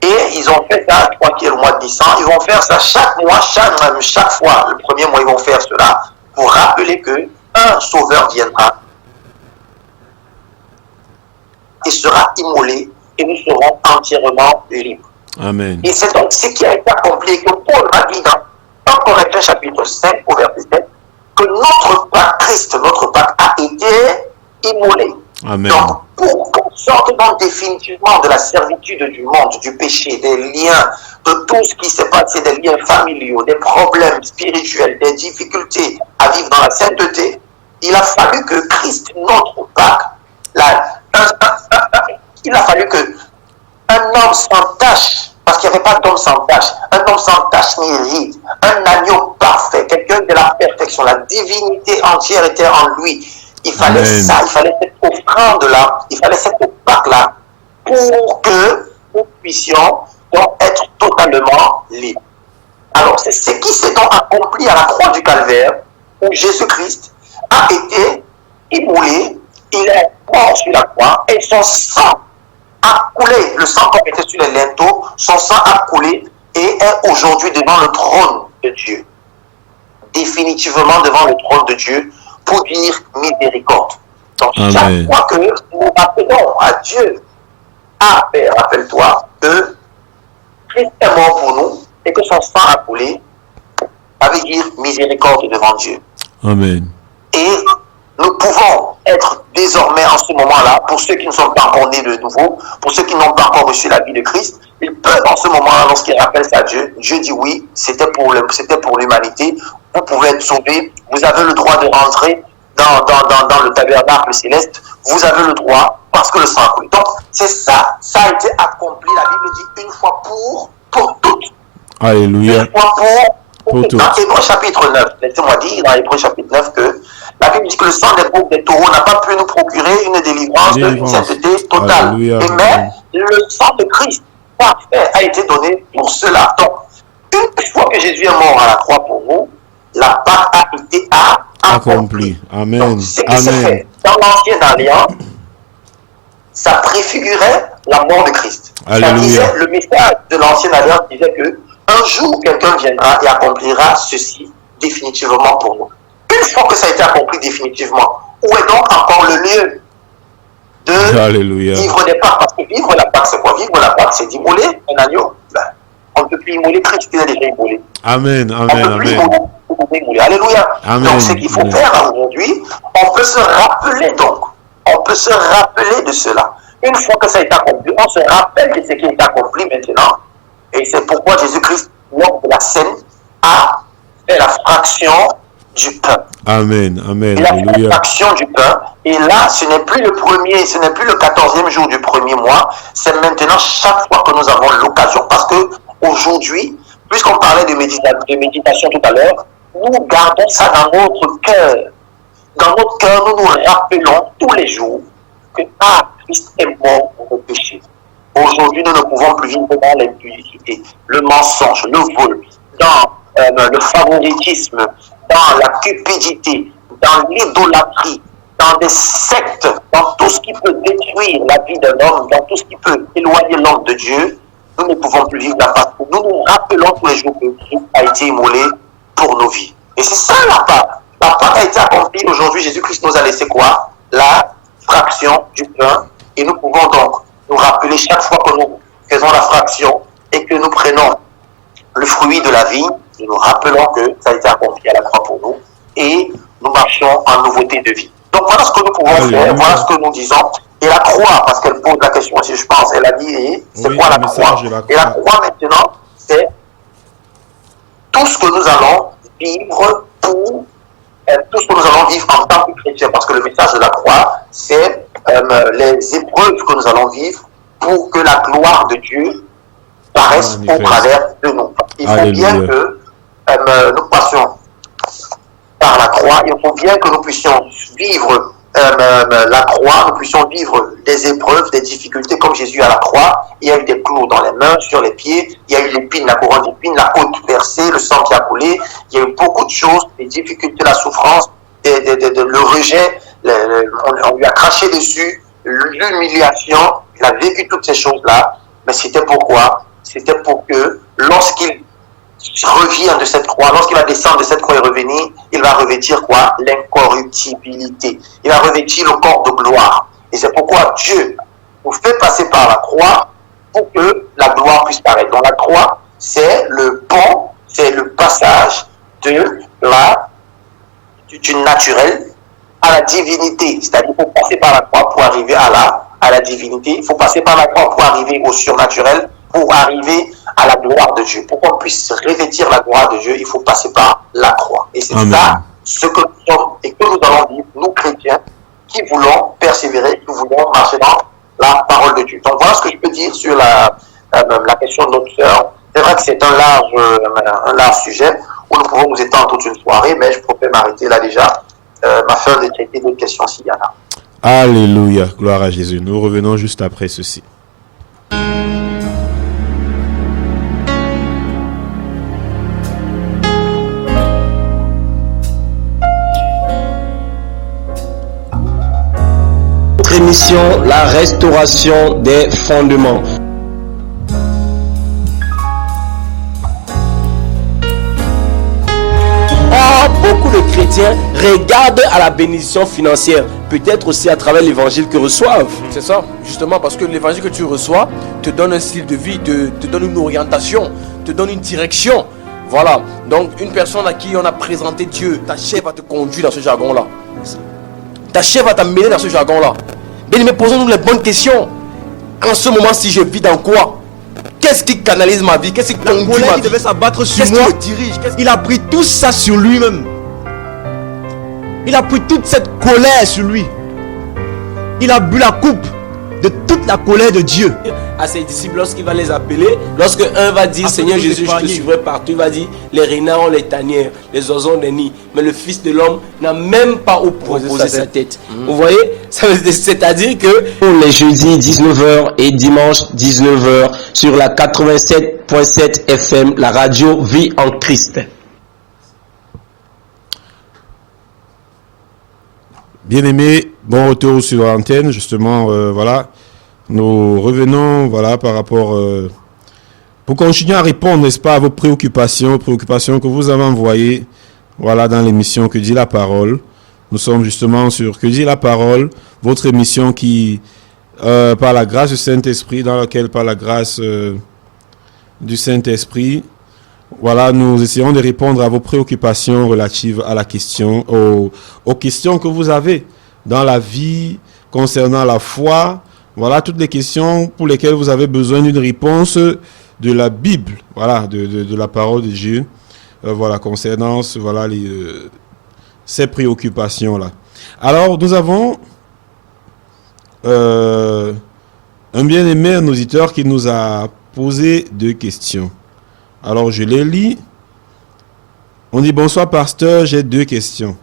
Et ils ont fait ça, je crois qu'il y a le mois de Nissan, ils vont faire ça chaque mois, chaque fois, le premier mois, ils vont faire cela pour rappeler que un sauveur viendra et sera immolé et nous serons entièrement libres. Amen. Et c'est donc ce qui a été accompli que Paul a dit dans 1 Corinthiens chapitre 5 au verset 7 que notre Pâque, Christ, notre Pâque a été immolé. Amen. Donc, pour qu'on sorte donc définitivement de la servitude du monde, du péché, des liens, de tout ce qui s'est passé, des liens familiaux, des problèmes spirituels, des difficultés à vivre dans la sainteté, il a fallu que Christ, notre Pâque, il a fallu que un homme sans tache, parce qu'il n'y avait pas d'homme sans tache, un homme sans tache ni ride, un agneau parfait, quelqu'un de la perfection, la divinité entière était en lui. Il fallait Amen. Ça, il fallait cette offrande-là, il fallait cette Pâque-là, pour que nous puissions donc être totalement libres. Alors, c'est ce qui s'est donc accompli à la croix du Calvaire, où Jésus-Christ a été immolé, il est mort sur la croix, et son sang a coulé, le sang qui était sur les linteaux, son sang a coulé et est aujourd'hui devant le trône de Dieu. Définitivement devant le trône de Dieu pour dire miséricorde. Donc, chaque fois que nous appelons à Dieu, Père, rappelle-toi que Christ est mort pour nous et que son sang a coulé, ça veut dire miséricorde devant Dieu. Amen. Et nous pouvons être désormais en ce moment-là, pour ceux qui ne sont pas encore nés de nouveau, pour ceux qui n'ont pas encore reçu la vie de Christ, ils peuvent en ce moment-là, lorsqu'ils rappellent ça à Dieu, Dieu dit oui, c'était pour l'humanité, vous pouvez être sauvés, vous avez le droit de rentrer dans le tabernacle céleste, vous avez le droit parce que le sang a coulé. Donc, c'est ça, ça a été accompli, la Bible dit une fois pour toutes. Alléluia. Une fois pour toutes. Dans toutes. Hébreux chapitre 9, laissez-moi dire dans Hébreux chapitre 9 que la Bible dit que le sang des boucs des taureaux n'a pas pu nous procurer une délivrance, une sainteté totale. Alléluia. Mais le sang de Christ parfait a été donné pour cela. Donc, une fois que Jésus est mort à la croix pour nous, la part a été accomplie. Amen. Donc, ce qui se fait dans l'ancienne alliance, ça préfigurait la mort de Christ. Ça disait, le message de l'ancienne alliance disait que un jour quelqu'un viendra et accomplira ceci définitivement pour nous. Une fois que ça a été accompli définitivement, où est donc encore le lieu de vivre des Pâques? Parce que vivre la Pâque, c'est quoi? Vivre la Pâque, c'est d'immoler un agneau. On ne peut plus immoler, Christ est déjà immolé. Amen, amen, amen. Alléluia. Amen. Donc, ce qu'il faut faire aujourd'hui, on peut se rappeler de cela. Une fois que ça a été accompli, on se rappelle de ce qui est accompli maintenant. Et c'est pourquoi Jésus-Christ, lors de la scène, a fait la fraction du pain. Amen, amen. Il a fait la fraction du pain. Et là, ce n'est plus le premier, ce n'est plus le 14e jour du premier mois. C'est maintenant chaque fois que nous avons l'occasion. Parce que aujourd'hui, puisqu'on parlait de méditation tout à l'heure, nous gardons ça dans notre cœur. Dans notre cœur, nous nous rappelons tous les jours que Christ est mort pour nos péchés. Aujourd'hui, nous ne pouvons plus vivre dans l'impudicité, le mensonge, le vol, dans le favoritisme, dans la cupidité, dans l'idolâtrie, dans des sectes, dans tout ce qui peut détruire la vie d'un homme, dans tout ce qui peut éloigner l'homme de Dieu. Nous ne pouvons plus vivre la Pâque. Nous nous rappelons tous les jours que Christ a été immolé pour nos vies. Et c'est ça la Pâque. La Pâque a été accomplie. Aujourd'hui, Jésus-Christ nous a laissé quoi? La fraction du pain. Et nous pouvons donc nous rappeler chaque fois que nous faisons la fraction et que nous prenons le fruit de la vie, nous nous rappelons que ça a été accompli à la croix pour nous et nous marchons en nouveauté de vie. Donc voilà ce que nous pouvons faire, voilà ce que nous disons. Et la croix, parce qu'elle pose la question aussi, je pense, elle a dit, c'est quoi la croix? Et la croix maintenant, c'est tout ce que nous allons vivre pour, tout ce que nous allons vivre en tant que chrétiens, parce que le message de la croix, c'est les épreuves que nous allons vivre pour que la gloire de Dieu paraisse au travers de nous. Il faut bien que nous passions par la croix, il faut bien que nous puissions vivre la croix, nous puissions vivre des épreuves, des difficultés comme Jésus à la croix. Il y a eu des clous dans les mains, sur les pieds, il y a eu l'épine, la couronne d'épine, la côte percée, le sang qui a coulé, il y a eu beaucoup de choses, des difficultés, la souffrance, le rejet, on lui a craché dessus, l'humiliation, il a vécu toutes ces choses-là, mais c'était pourquoi? C'était pour que lorsqu'il revient de cette croix, lorsqu'il va descendre de cette croix et revenir, il va revêtir quoi? L'incorruptibilité. Il va revêtir le corps de gloire. Et c'est pourquoi Dieu nous fait passer par la croix pour que la gloire puisse paraître. Donc la croix, c'est le pont, c'est le passage du naturel à la divinité. C'est-à-dire qu'il faut passer par la croix pour arriver à la divinité. Il faut passer par la croix pour arriver au surnaturel, pour arriver à la gloire de Dieu. Pour qu'on puisse revêtir la gloire de Dieu, il faut passer par la croix. Et c'est ça ce que nous sommes et que nous allons vivre, nous chrétiens, qui voulons persévérer, qui voulons marcher dans la parole de Dieu. Donc voilà ce que je peux dire sur la question de notre sœur. C'est vrai que c'est un large sujet où nous pouvons nous étendre toute une soirée, mais je préfère m'arrêter là déjà, afin de traiter d'autres questions s'il y en a. Alléluia, gloire à Jésus. Nous revenons juste après ceci. votre émission, la restauration des fondements. Or, beaucoup de chrétiens regardent à la bénédiction financière, peut-être aussi à travers l'évangile qu'ils reçoivent. C'est ça, justement, parce que l'évangile que tu reçois te donne un style de vie, te donne une orientation, te donne une direction. Voilà, donc une personne à qui on a présenté Dieu, ta chair va te conduire dans ce jargon-là. Ta chair va t'amener dans ce jargon-là. Bien, mais posons-nous les bonnes questions. En ce moment, si je vis dans quoi? Qu'est-ce qui canalise ma vie? Qu'est-ce qui conduit ma vie? Il devait s'abattre sur moi. Qu'est-ce qui me dirige? Il a pris tout ça sur lui-même. Il a pris toute cette colère sur lui. Il a bu la coupe de toute la colère de Dieu. À ses disciples, lorsqu'il va les appeler, lorsque un va dire Seigneur Jésus, je te suivrai partout, il va dire les renards ont les tanières, les oiseaux ont des nids, mais le Fils de l'homme n'a même pas où poser sa tête. Vous voyez, c'est-à-dire que les jeudis 19h et dimanche 19h sur la 87.7 FM, la radio Vie en Christ. Bien-aimés, bon retour sur l'antenne, justement, voilà. Nous revenons, voilà, par rapport, pour continuer à répondre, n'est-ce pas, à vos préoccupations que vous avez envoyées, voilà, dans l'émission Que dit la parole. Nous sommes justement sur Que dit la parole, votre émission qui, par la grâce du Saint-Esprit, dans laquelle, par la grâce du Saint-Esprit, voilà, nous essayons de répondre à vos préoccupations relatives à la question, aux questions que vous avez dans la vie concernant la foi. Voilà toutes les questions pour lesquelles vous avez besoin d'une réponse de la Bible, voilà, de la parole de Dieu, voilà, concernant voilà, ces préoccupations-là. Alors, nous avons un bien-aimé, un auditeur qui nous a posé 2 questions. Alors, je les lis. On dit, bonsoir pasteur, j'ai 2 questions.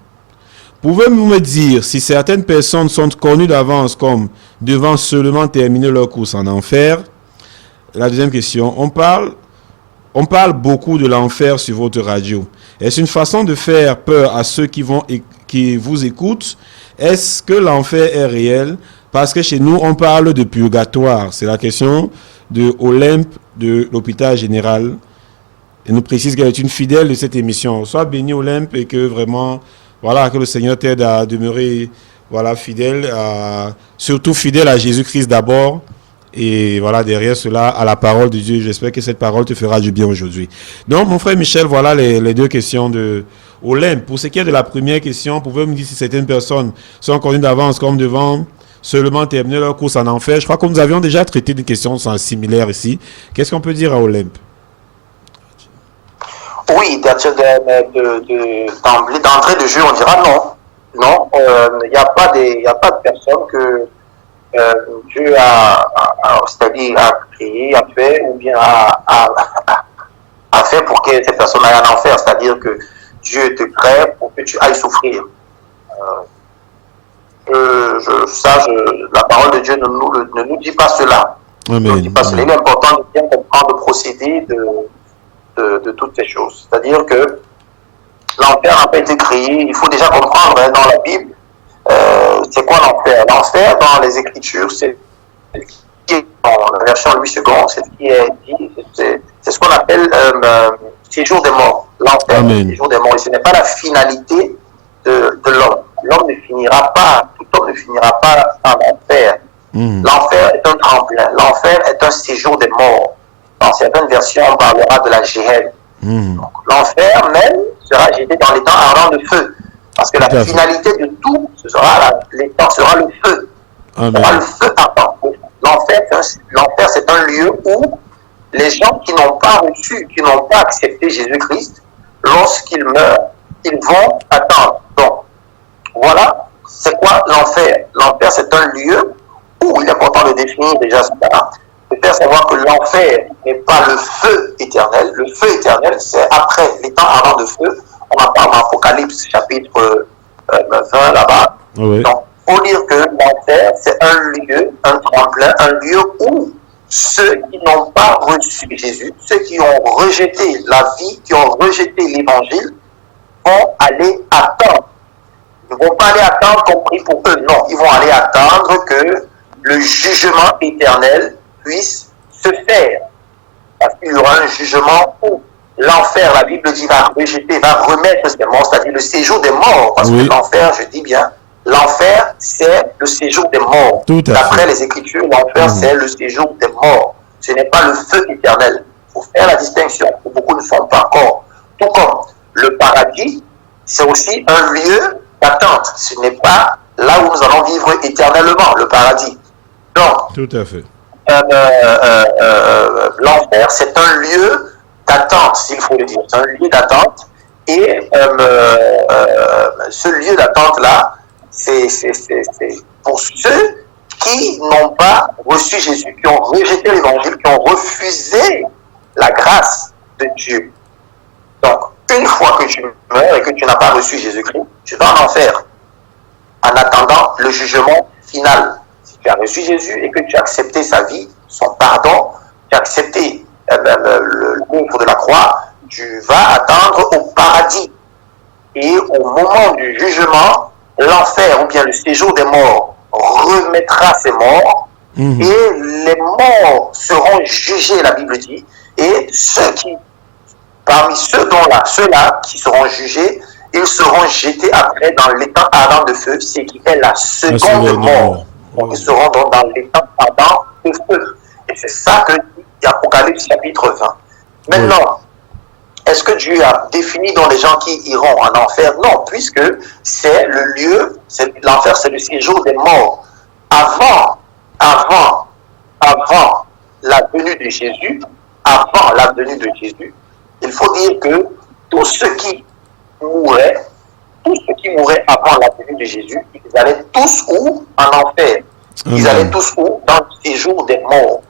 Pouvez-vous me dire si certaines personnes sont connues d'avance comme devant seulement terminer leur course en enfer? La deuxième question, on parle beaucoup de l'enfer sur votre radio. Est-ce une façon de faire peur à ceux qui vous écoutent? Est-ce que l'enfer est réel? Parce que chez nous, on parle de purgatoire. C'est la question de Olympe de l'hôpital général. Et nous précise qu'elle est une fidèle de cette émission. Sois béni Olympe et que vraiment... Voilà, que le Seigneur t'aide à demeurer, voilà, fidèle, surtout fidèle à Jésus-Christ d'abord, et voilà, derrière cela, à la parole de Dieu. J'espère que cette parole te fera du bien aujourd'hui. Donc, mon frère Michel, voilà les 2 questions de Olympe. Pour ce qui est de la première question, pouvez-vous me dire si certaines personnes sont connues d'avance comme devant seulement terminer leur course en enfer? Je crois que nous avions déjà traité des questions similaires ici. Qu'est-ce qu'on peut dire à Olympe? Oui, d'entrée de jeu, on dira non. Non, il n'y a pas de personne que Dieu c'est-à-dire a créé, a fait, ou bien a fait pour que cette personne aille en enfer. C'est-à-dire que Dieu te crée pour que tu ailles souffrir. La parole de Dieu ne nous dit pas cela. Amen. Ne nous dit pas cela. Il est important de bien comprendre le procédé de toutes ces choses. C'est-à-dire que l'enfer n'a pas été créé. Il faut déjà comprendre dans la Bible, c'est quoi l'enfer? L'enfer, dans les Écritures, c'est dans la version Louis II, c'est ce qui est dit, c'est ce qu'on appelle séjour des morts. L'enfer, séjour des morts. Et ce n'est pas la finalité de l'homme. L'homme ne finira pas, tout homme ne finira pas en enfer. L'enfer est un tremplin. L'enfer est un séjour des morts. Dans certaines versions, on parlera de la Géhenne. L'enfer même sera jeté dans les temps ardents de feu. Parce que la finalité de tout, sera le feu. Ce sera le feu ardent. L'enfer, c'est un lieu où les gens qui n'ont pas reçu, qui n'ont pas accepté Jésus-Christ, lorsqu'ils meurent, ils vont attendre. Donc, voilà, c'est quoi l'enfer? L'enfer, c'est un lieu où il est important de définir déjà cela. De faire savoir que l'enfer n'est pas le feu éternel. Le feu éternel, c'est après les temps ardents de feu. On en parle dans Apocalypse, chapitre 20, là-bas. Oui. Donc, il faut dire que l'enfer, c'est un lieu, un tremplin, un lieu où ceux qui n'ont pas reçu Jésus, ceux qui ont rejeté la vie, qui ont rejeté l'évangile, vont aller attendre Ils ne vont pas aller attendre qu'on prie pour eux. Non, ils vont aller attendre que le jugement éternel puisse se faire. Parce qu'il y aura un jugement où l'enfer, la Bible dit, va rejeter, va remettre ses morts, c'est-à-dire le séjour des morts. Parce que l'enfer, je dis bien, l'enfer, c'est le séjour des morts. D'après les Écritures, l'enfer, c'est le séjour des morts. Ce n'est pas le feu éternel. Il faut faire la distinction, que beaucoup ne font pas encore. Tout comme le paradis, c'est aussi un lieu d'attente. Ce n'est pas là où nous allons vivre éternellement, le paradis. Donc, tout à fait. L'enfer, c'est un lieu d'attente, s'il faut le dire. C'est un lieu d'attente. Et ce lieu d'attente-là, c'est pour ceux qui n'ont pas reçu Jésus, qui ont rejeté l'évangile, qui ont refusé la grâce de Dieu. Donc, une fois que tu meurs et que tu n'as pas reçu Jésus-Christ, tu vas en enfer en attendant le jugement final. Si tu as reçu Jésus et que tu as accepté sa vie, son pardon, tu as accepté l'œuvre de la croix, tu vas attendre au paradis. Et au moment du jugement, l'enfer ou bien le séjour des morts remettra ses morts et les morts seront jugés, la Bible dit, et parmi ceux-là qui seront jugés, ils seront jetés après dans l'étang ardent de feu, ce qui est la seconde mort. Donc, ils seront donc dans l'étang ardent de feu. Et c'est ça que dit Apocalypse chapitre 20. Maintenant, est-ce que Dieu a défini dans les gens qui iront en enfer? Non, puisque c'est le lieu, l'enfer, c'est le séjour des morts. Avant la venue de Jésus, il faut dire que tous ceux qui mouraient avant la venue de Jésus, ils allaient tous où? En enfer. Ils allaient tous où? Dans le séjour des morts.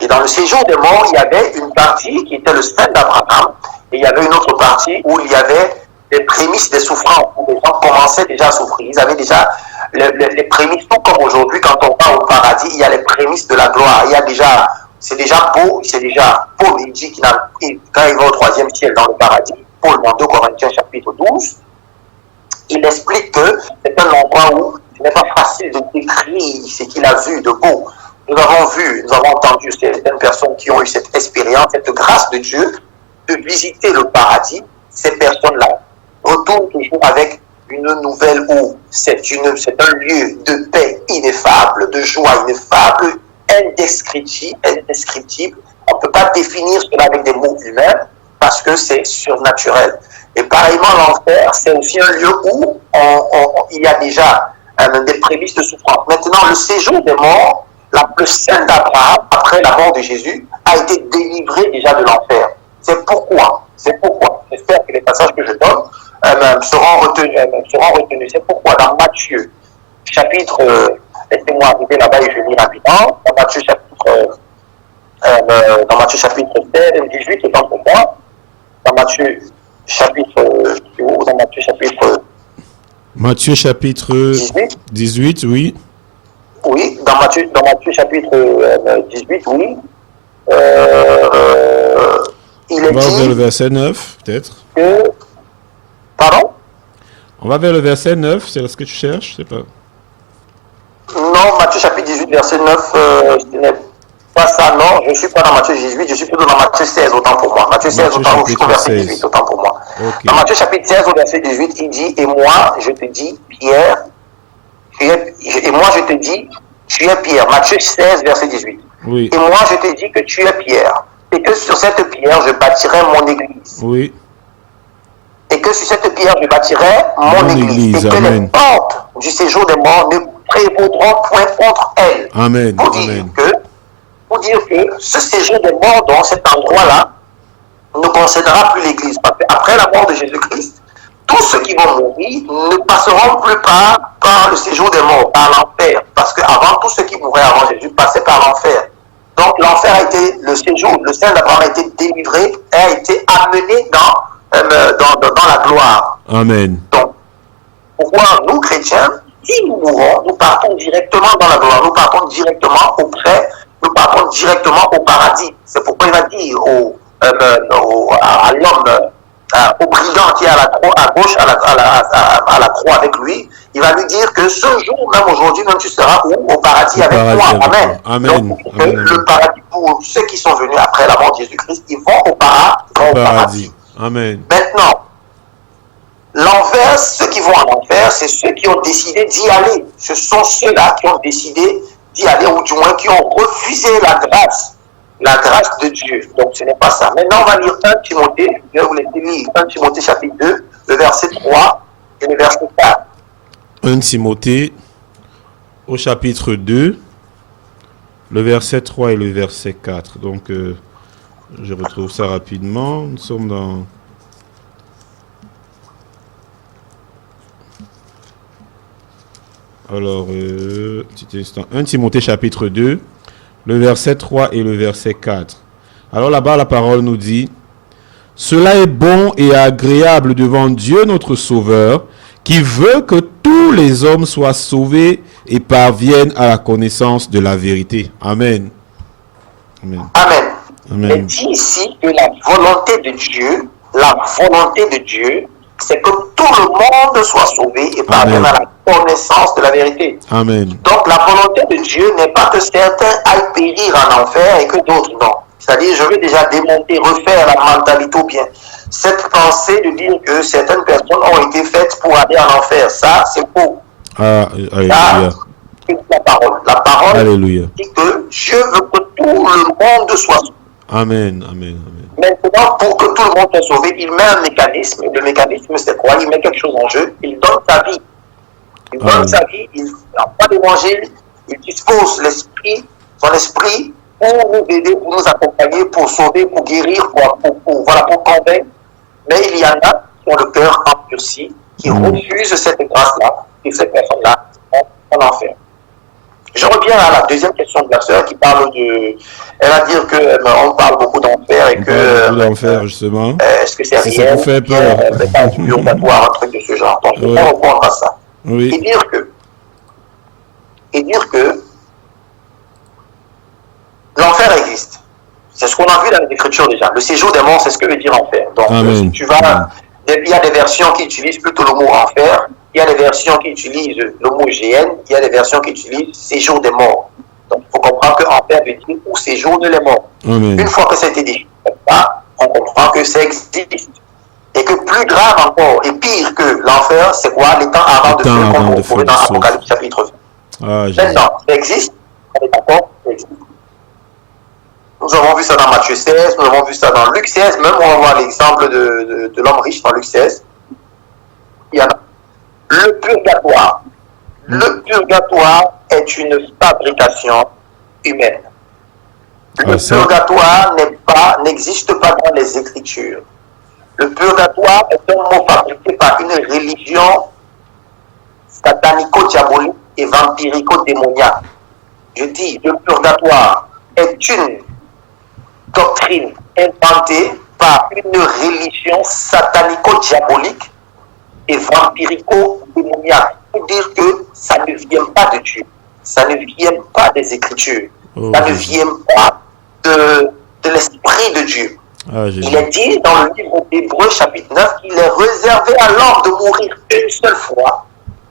Et dans le séjour des morts, il y avait une partie qui était le sein d'Abraham, et il y avait une autre partie où il y avait les prémices des souffrances, où les gens commençaient déjà à souffrir. Ils avaient déjà les prémices, tout comme aujourd'hui, quand on va au paradis, il y a les prémices de la gloire. Il y a déjà, c'est déjà Paul, il dit qu'il quand il va au 3e ciel dans le paradis, Paul dans 2 Corinthiens chapitre 12, il explique que c'est un endroit où ce n'est pas facile de décrire ce qu'il a vu de beau. Nous avons entendu certaines personnes qui ont eu cette expérience, cette grâce de Dieu, de visiter le paradis. Ces personnes-là retournent toujours avec une nouvelle eau. C'est un lieu de paix ineffable, de joie ineffable, indescriptible. On ne peut pas définir cela avec des mots humains parce que c'est surnaturel. Et pareillement, l'enfer, c'est aussi un lieu où il y a déjà des prémices de souffrance. Maintenant, le séjour des morts, le sein d'Abraham, après la mort de Jésus, a été délivré déjà de l'enfer. C'est pourquoi, j'espère que les passages que je donne seront retenus. C'est pourquoi dans Matthieu, chapitre, laissez-moi arriver là-bas et je lis rapidement, dans Matthieu chapitre 16 et 18, autant pour moi, dans Matthieu chapitre 18, oui. Oui, dans Matthieu chapitre 18, oui. Il est On va dit vers le verset 9, peut-être. Pardon? On va vers le verset 9, c'est ce que tu cherches, je sais pas. Non, Matthieu chapitre 18, verset 9, ce n'est pas ça, non. Je ne suis pas dans Matthieu 18, je suis plutôt dans Matthieu 16, autant pour moi. Matthieu 16, autant jusqu'au verset 18, autant pour moi. Okay. Dans Matthieu chapitre 16, au verset 18, il dit, et moi, je te dis, Pierre, tu es Pierre. Matthieu 16, verset 18. Oui. Et moi, je te dis que tu es Pierre. Et que sur cette pierre, je bâtirai mon église. Oui. Et que sur cette pierre, je bâtirai mon église. Et que les portes du séjour des morts ne prévaudront point contre elle. Amen. Pour dire que ce séjour des morts, dans cet endroit-là, ne concédera plus l'église. Parce qu'après la mort de Jésus-Christ, tous ceux qui vont mourir ne passeront plus par le séjour des morts, par l'enfer. Parce qu'avant, tous ceux qui mouraient avant Jésus passaient par l'enfer. Donc l'enfer a été, le sein d'Abraham a été délivré et a été amené dans la gloire. Amen. Donc, pourquoi nous, chrétiens, si nous mourons, nous partons directement dans la gloire, nous partons directement au paradis. C'est pourquoi il va dire à l'homme au brigand qui est à la croix, à gauche, à la croix avec lui, il va lui dire que ce jour, même aujourd'hui, même tu seras au paradis avec moi. Amen. Amen. Donc, le paradis pour ceux qui sont venus après la mort de Jésus-Christ, ils vont au paradis. Amen. Maintenant, l'enfer, ceux qui vont en enfer, c'est ceux qui ont décidé d'y aller. Ce sont ceux-là qui ont décidé d'y aller, ou du moins qui ont refusé la grâce de Dieu. Donc ce n'est pas ça. Maintenant, on va lire 1 Timothée, je vais vous laisser lire 1 Timothée chapitre 2, le verset 3 et le verset 4. 1 Timothée au chapitre 2, le verset 3 et le verset 4. Donc, je retrouve ça rapidement. Nous sommes dans... Alors, petit instant. 1 Timothée chapitre 2, le verset 3 et le verset 4. Alors là-bas, la parole nous dit: « Cela est bon et agréable devant Dieu notre Sauveur, qui veut que tous les hommes soient sauvés et parviennent à la connaissance de la vérité. » Amen. Amen. Amen. Amen. Il dit ici que la volonté de Dieu, c'est que tout le monde soit sauvé et parvienne à la connaissance de la vérité. Amen. Donc la volonté de Dieu n'est pas que certains aillent périr en enfer et que d'autres non. C'est-à-dire, je veux déjà démonter, refaire la mentalité ou bien cette pensée de dire que certaines personnes ont été faites pour aller en enfer. Ça, c'est faux. Alléluia. La parole. La parole Alléluia. dit que Dieu veut que tout le monde soit sauvé. Amen. Amen. Amen. Maintenant, pour que tout le monde soit sauvé, il met un mécanisme. Et le mécanisme, c'est quoi? Il met quelque chose en jeu. Il donne sa vie. Il donne sa vie. Il envoie l'évangile. Il dispose son esprit pour nous aider, pour nous accompagner, pour sauver, pour guérir, pour convaincre. Mais il y en a qui ont le cœur endurci, qui refusent cette grâce-là, et ces personnes-là sont en enfer. Je reviens à la deuxième question de la sœur qui parle de... Elle va dire qu'on parle beaucoup d'enfer et que... Beaucoup d'enfer, justement. Est-ce que c'est réel? Ça vous fait peur. Pas du purgatoire, un truc de ce genre. Donc, je vais répondre à ça. Oui. Et dire que l'enfer existe. C'est ce qu'on a vu dans les Écritures déjà. Le séjour des morts, c'est ce que veut dire enfer. Donc, si tu vas... Il y a des versions qui utilisent plutôt le mot enfer. Il y a des versions qui utilisent le mot GN. Il y a des versions qui utilisent séjour des morts. Donc, il faut comprendre que enfer veut dire ou séjour de les morts. Amen. Une fois que ça a été dit comme ça, on comprend que ça existe. Et que plus grave encore et pire que l'enfer, c'est quoi? Les temps avant de feu qu'on peut trouver dans Apocalypse chapitre 20. Maintenant, ça existe. On est d'accord? Ça existe. Nous avons vu ça dans Matthieu 16, nous avons vu ça dans Luc 16, même on va voir l'exemple de l'homme riche dans Luc 16. Il y en a. Le purgatoire. Le purgatoire est une fabrication humaine. Le purgatoire n'existe pas dans les Écritures. Le purgatoire est un mot fabriqué par une religion satanico-diabolique et vampirico-démoniaque. Je dis, le purgatoire est une doctrine inventée par une religion satanico-diabolique et vampirico-démoniaque. Pour dire que ça ne vient pas de Dieu, ça ne vient pas des Écritures, ça ne vient pas de l'Esprit de Dieu. Il est dit dans le livre d'Hébreux chapitre 9 qu'il est réservé à l'homme de mourir une seule fois,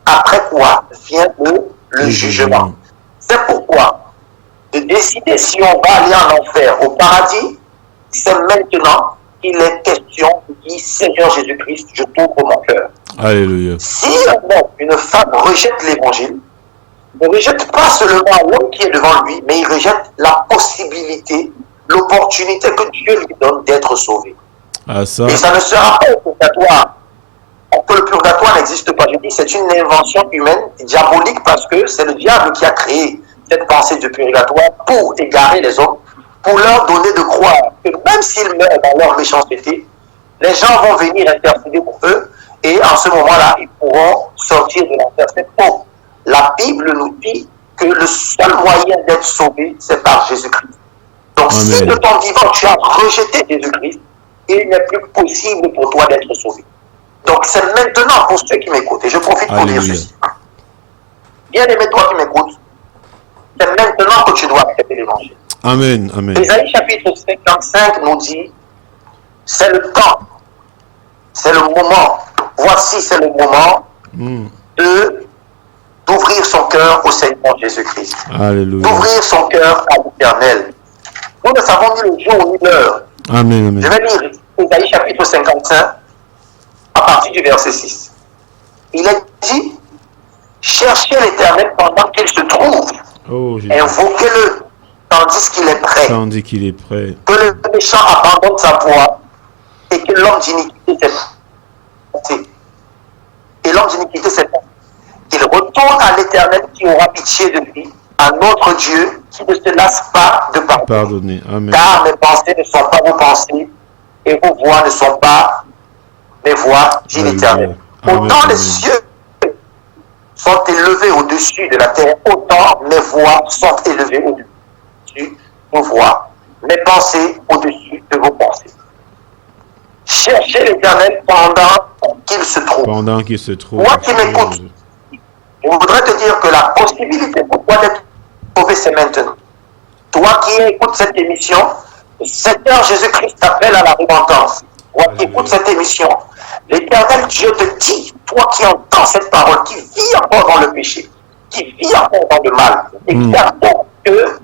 après quoi vient le jugement. C'est pourquoi de décider si on va aller en enfer, au paradis, c'est maintenant qu'il est question de dire Seigneur Jésus-Christ, je t'ouvre mon cœur. Alléluia. Si un homme, une femme rejette l'évangile, ne rejette pas seulement l'homme qui est devant lui, mais il rejette la possibilité, l'opportunité que Dieu lui donne d'être sauvé. Et ça ne sera pas au purgatoire. Que le purgatoire n'existe pas. Je dis c'est une invention humaine, diabolique, parce que c'est le diable qui a créé cette pensée de purgatoire pour égarer les hommes, pour leur donner de croire que même s'ils meurent dans leur méchanceté, les gens vont venir intercéder pour eux et en ce moment-là, ils pourront sortir de l'enfer. C'est faux. La Bible nous dit que le seul moyen d'être sauvé, c'est par Jésus-Christ. Donc si de ton vivant tu as rejeté Jésus-Christ, il n'est plus possible pour toi d'être sauvé. Donc c'est maintenant pour ceux qui m'écoutent, et je profite pour dire ceci. Bien aimé toi qui m'écoutes, c'est maintenant que tu dois accepter l'évangile. Amen, amen. Ésaïe chapitre 55 nous dit, c'est le temps c'est le moment, voici c'est le moment d'ouvrir son cœur au Seigneur Jésus-Christ. Alléluia. D'ouvrir son cœur à l'Éternel. Nous ne savons ni le jour ni l'heure. Amen, amen. Je vais lire Ésaïe chapitre 55 à partir du verset 6. Il est dit, cherchez l'Éternel pendant qu'il se trouve, Oh, Jésus. invoquez-le tandis qu'il est prêt. Tandis qu'il est prêt. Que le méchant abandonne sa voie et que l'homme d'iniquité s'est et l'homme d'iniquité s'est qu'il retourne à l'Éternel qui aura pitié de lui, à notre Dieu qui ne se lasse pas de pardonner. Pardonnez. Amen. Car mes pensées ne sont pas vos pensées et vos voix ne sont pas mes voix, dit l'Éternel. Amen. Autant Amen. les cieux sont élevés au-dessus de la terre, autant mes voix sont élevées au-dessus de vos voix, mes pensées au-dessus de vos pensées. Cherchez l'Éternel pendant qu'il se trouve. Pendant qu'il se trouve. Moi qui m'écoute, je voudrais te dire que la possibilité pour toi d'être sauvé, c'est maintenant. Toi qui écoutes cette émission, le Seigneur Jésus-Christ t'appelle à la repentance. Toi qui écoutes cette émission, l'Éternel Dieu te dit, toi qui entends cette parole, qui vis encore dans le péché, qui vit encore dans le mal, et qui attend que,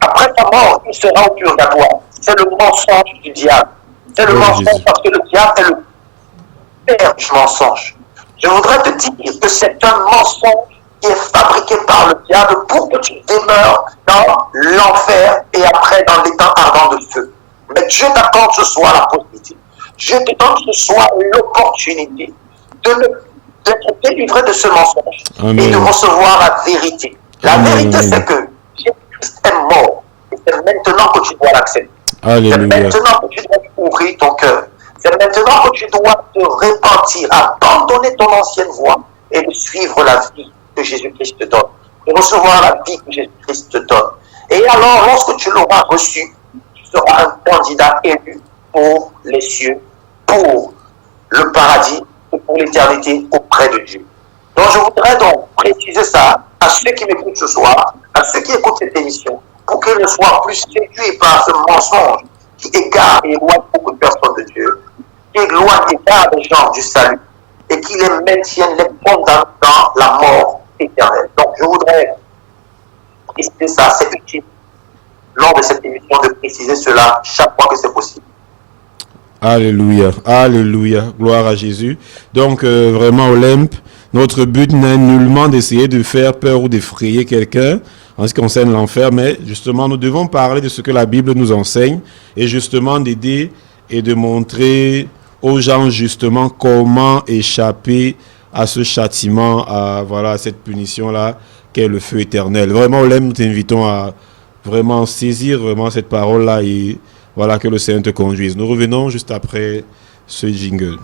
après ta mort, il sera au purgatoire. C'est le mensonge du diable. C'est le mensonge Jésus. parce que le diable est le père du mensonge. Je voudrais te dire que c'est un mensonge qui est fabriqué par le diable pour que tu demeures dans l'enfer et après dans l'étang ardent de feu. Mais Dieu t'accorde ce soir la possibilité. Dieu te donne ce soir l'opportunité d'être délivré de ce mensonge. Amen. Et de recevoir la vérité. La Amen. vérité, c'est que Jésus-Christ est mort. Et c'est maintenant que tu dois l'accepter. C'est Alléluia. maintenant que tu dois ouvrir ton cœur. C'est maintenant que tu dois te repentir, abandonner ton ancienne voie et de suivre la vie que Jésus-Christ te donne. De recevoir la vie que Jésus-Christ te donne. Et alors, lorsque tu l'auras reçu, tu seras un candidat élu pour les cieux, pour le paradis et pour l'éternité auprès de Dieu. Donc, je voudrais donc préciser ça à ceux qui m'écoutent ce soir, à ceux qui écoutent cette émission, pour qu'ils ne soient plus séduits par ce mensonge qui égare et éloigne beaucoup de personnes de Dieu, qui éloigne et égare les gens du salut, et qui les maintiennent, les condamnent dans la mort éternelle. Donc, je voudrais préciser ça, c'est utile, lors de cette émission, de préciser cela chaque fois que c'est possible. Alléluia, alléluia, gloire à Jésus. Donc vraiment Olympe, notre but n'est nullement d'essayer de faire peur ou d'effrayer quelqu'un en ce qui concerne l'enfer, mais justement nous devons parler de ce que la Bible nous enseigne et justement d'aider et de montrer aux gens justement comment échapper à ce châtiment, à voilà cette punition-là qu'est le feu éternel. Vraiment Olympe, nous t'invitons à vraiment saisir vraiment cette parole-là et voilà, que le Seigneur te conduise. Nous revenons juste après ce jingle.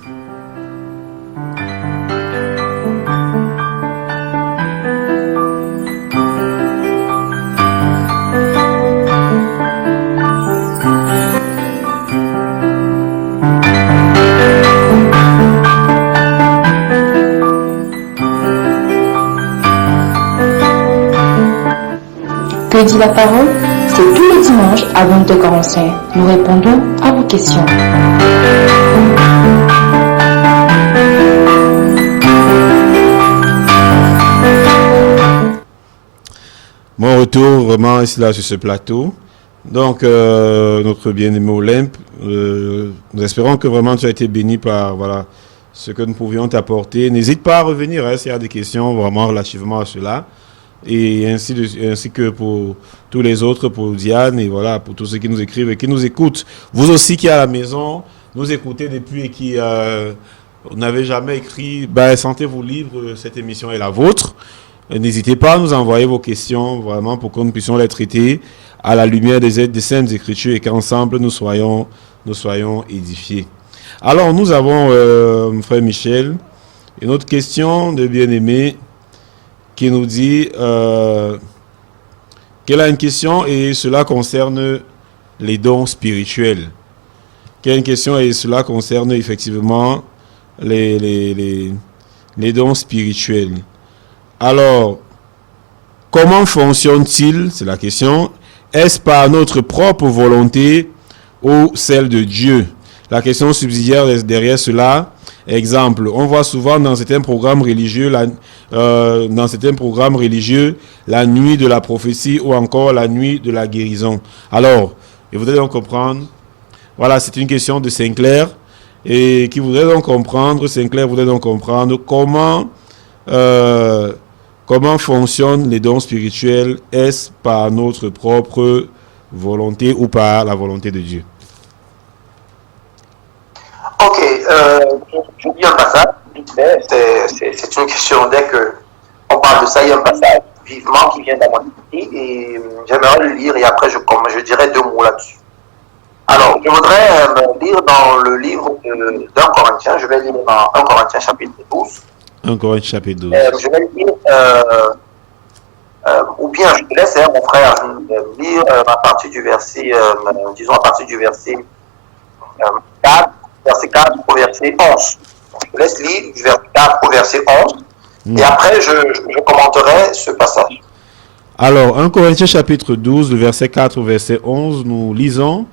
Que dit la parole? C'est tous les dimanches à 22h45. Nous répondons à vos questions. Mon retour vraiment ici là sur ce plateau. Donc notre bien-aimé Olympe, nous espérons que vraiment tu as été béni par voilà ce que nous pouvions t'apporter. N'hésite pas à revenir hein, s'il y a des questions vraiment relativement à cela. Et ainsi que pour tous les autres, pour Diane et voilà, pour tous ceux qui nous écrivent et qui nous écoutent. Vous aussi qui à la maison, nous écoutez depuis et qui n'avez jamais écrit, sentez-vous libre, cette émission est la vôtre. N'hésitez pas à nous envoyer vos questions vraiment pour que nous puissions les traiter à la lumière des Saintes Écritures et qu'ensemble nous soyons édifiés. Alors nous avons, frère Michel, une autre question de bien-aimé qui nous dit qu'elle a une question et cela concerne les dons spirituels. Qu'elle a une question et cela concerne effectivement les dons spirituels. Alors, comment fonctionne-t-il? C'est la question. Est-ce par notre propre volonté ou celle de Dieu? La question subsidiaire derrière cela, exemple, on voit souvent dans certains programmes religieux, la nuit de la prophétie ou encore la nuit de la guérison. Alors, il faudrait donc comprendre, voilà, c'est une question de Sinclair, et qui voudrait donc comprendre, Sinclair voudrait donc comprendre comment fonctionnent les dons spirituels, est-ce par notre propre volonté ou par la volonté de Dieu? Ok, je lis un passage, c'est une question, dès qu'on parle de ça, il y a un passage vivement qui vient dans mon esprit et j'aimerais le lire et après je dirai 2 mots là-dessus. Alors, je voudrais lire dans le livre d'un Corinthien, je vais lire dans 1 Corinthiens chapitre 12. 1 Corinthiens chapitre 12. Je vais lire, ou bien je te laisse, mon frère, lire à partir du verset, disons à partir du verset 4. Verset 4 au verset 11. Donc, je laisse lire du verset 4 au verset 11. Et après, je commenterai ce passage. Alors, 1 Corinthiens chapitre 12, le verset 4 au verset 11, nous lisons: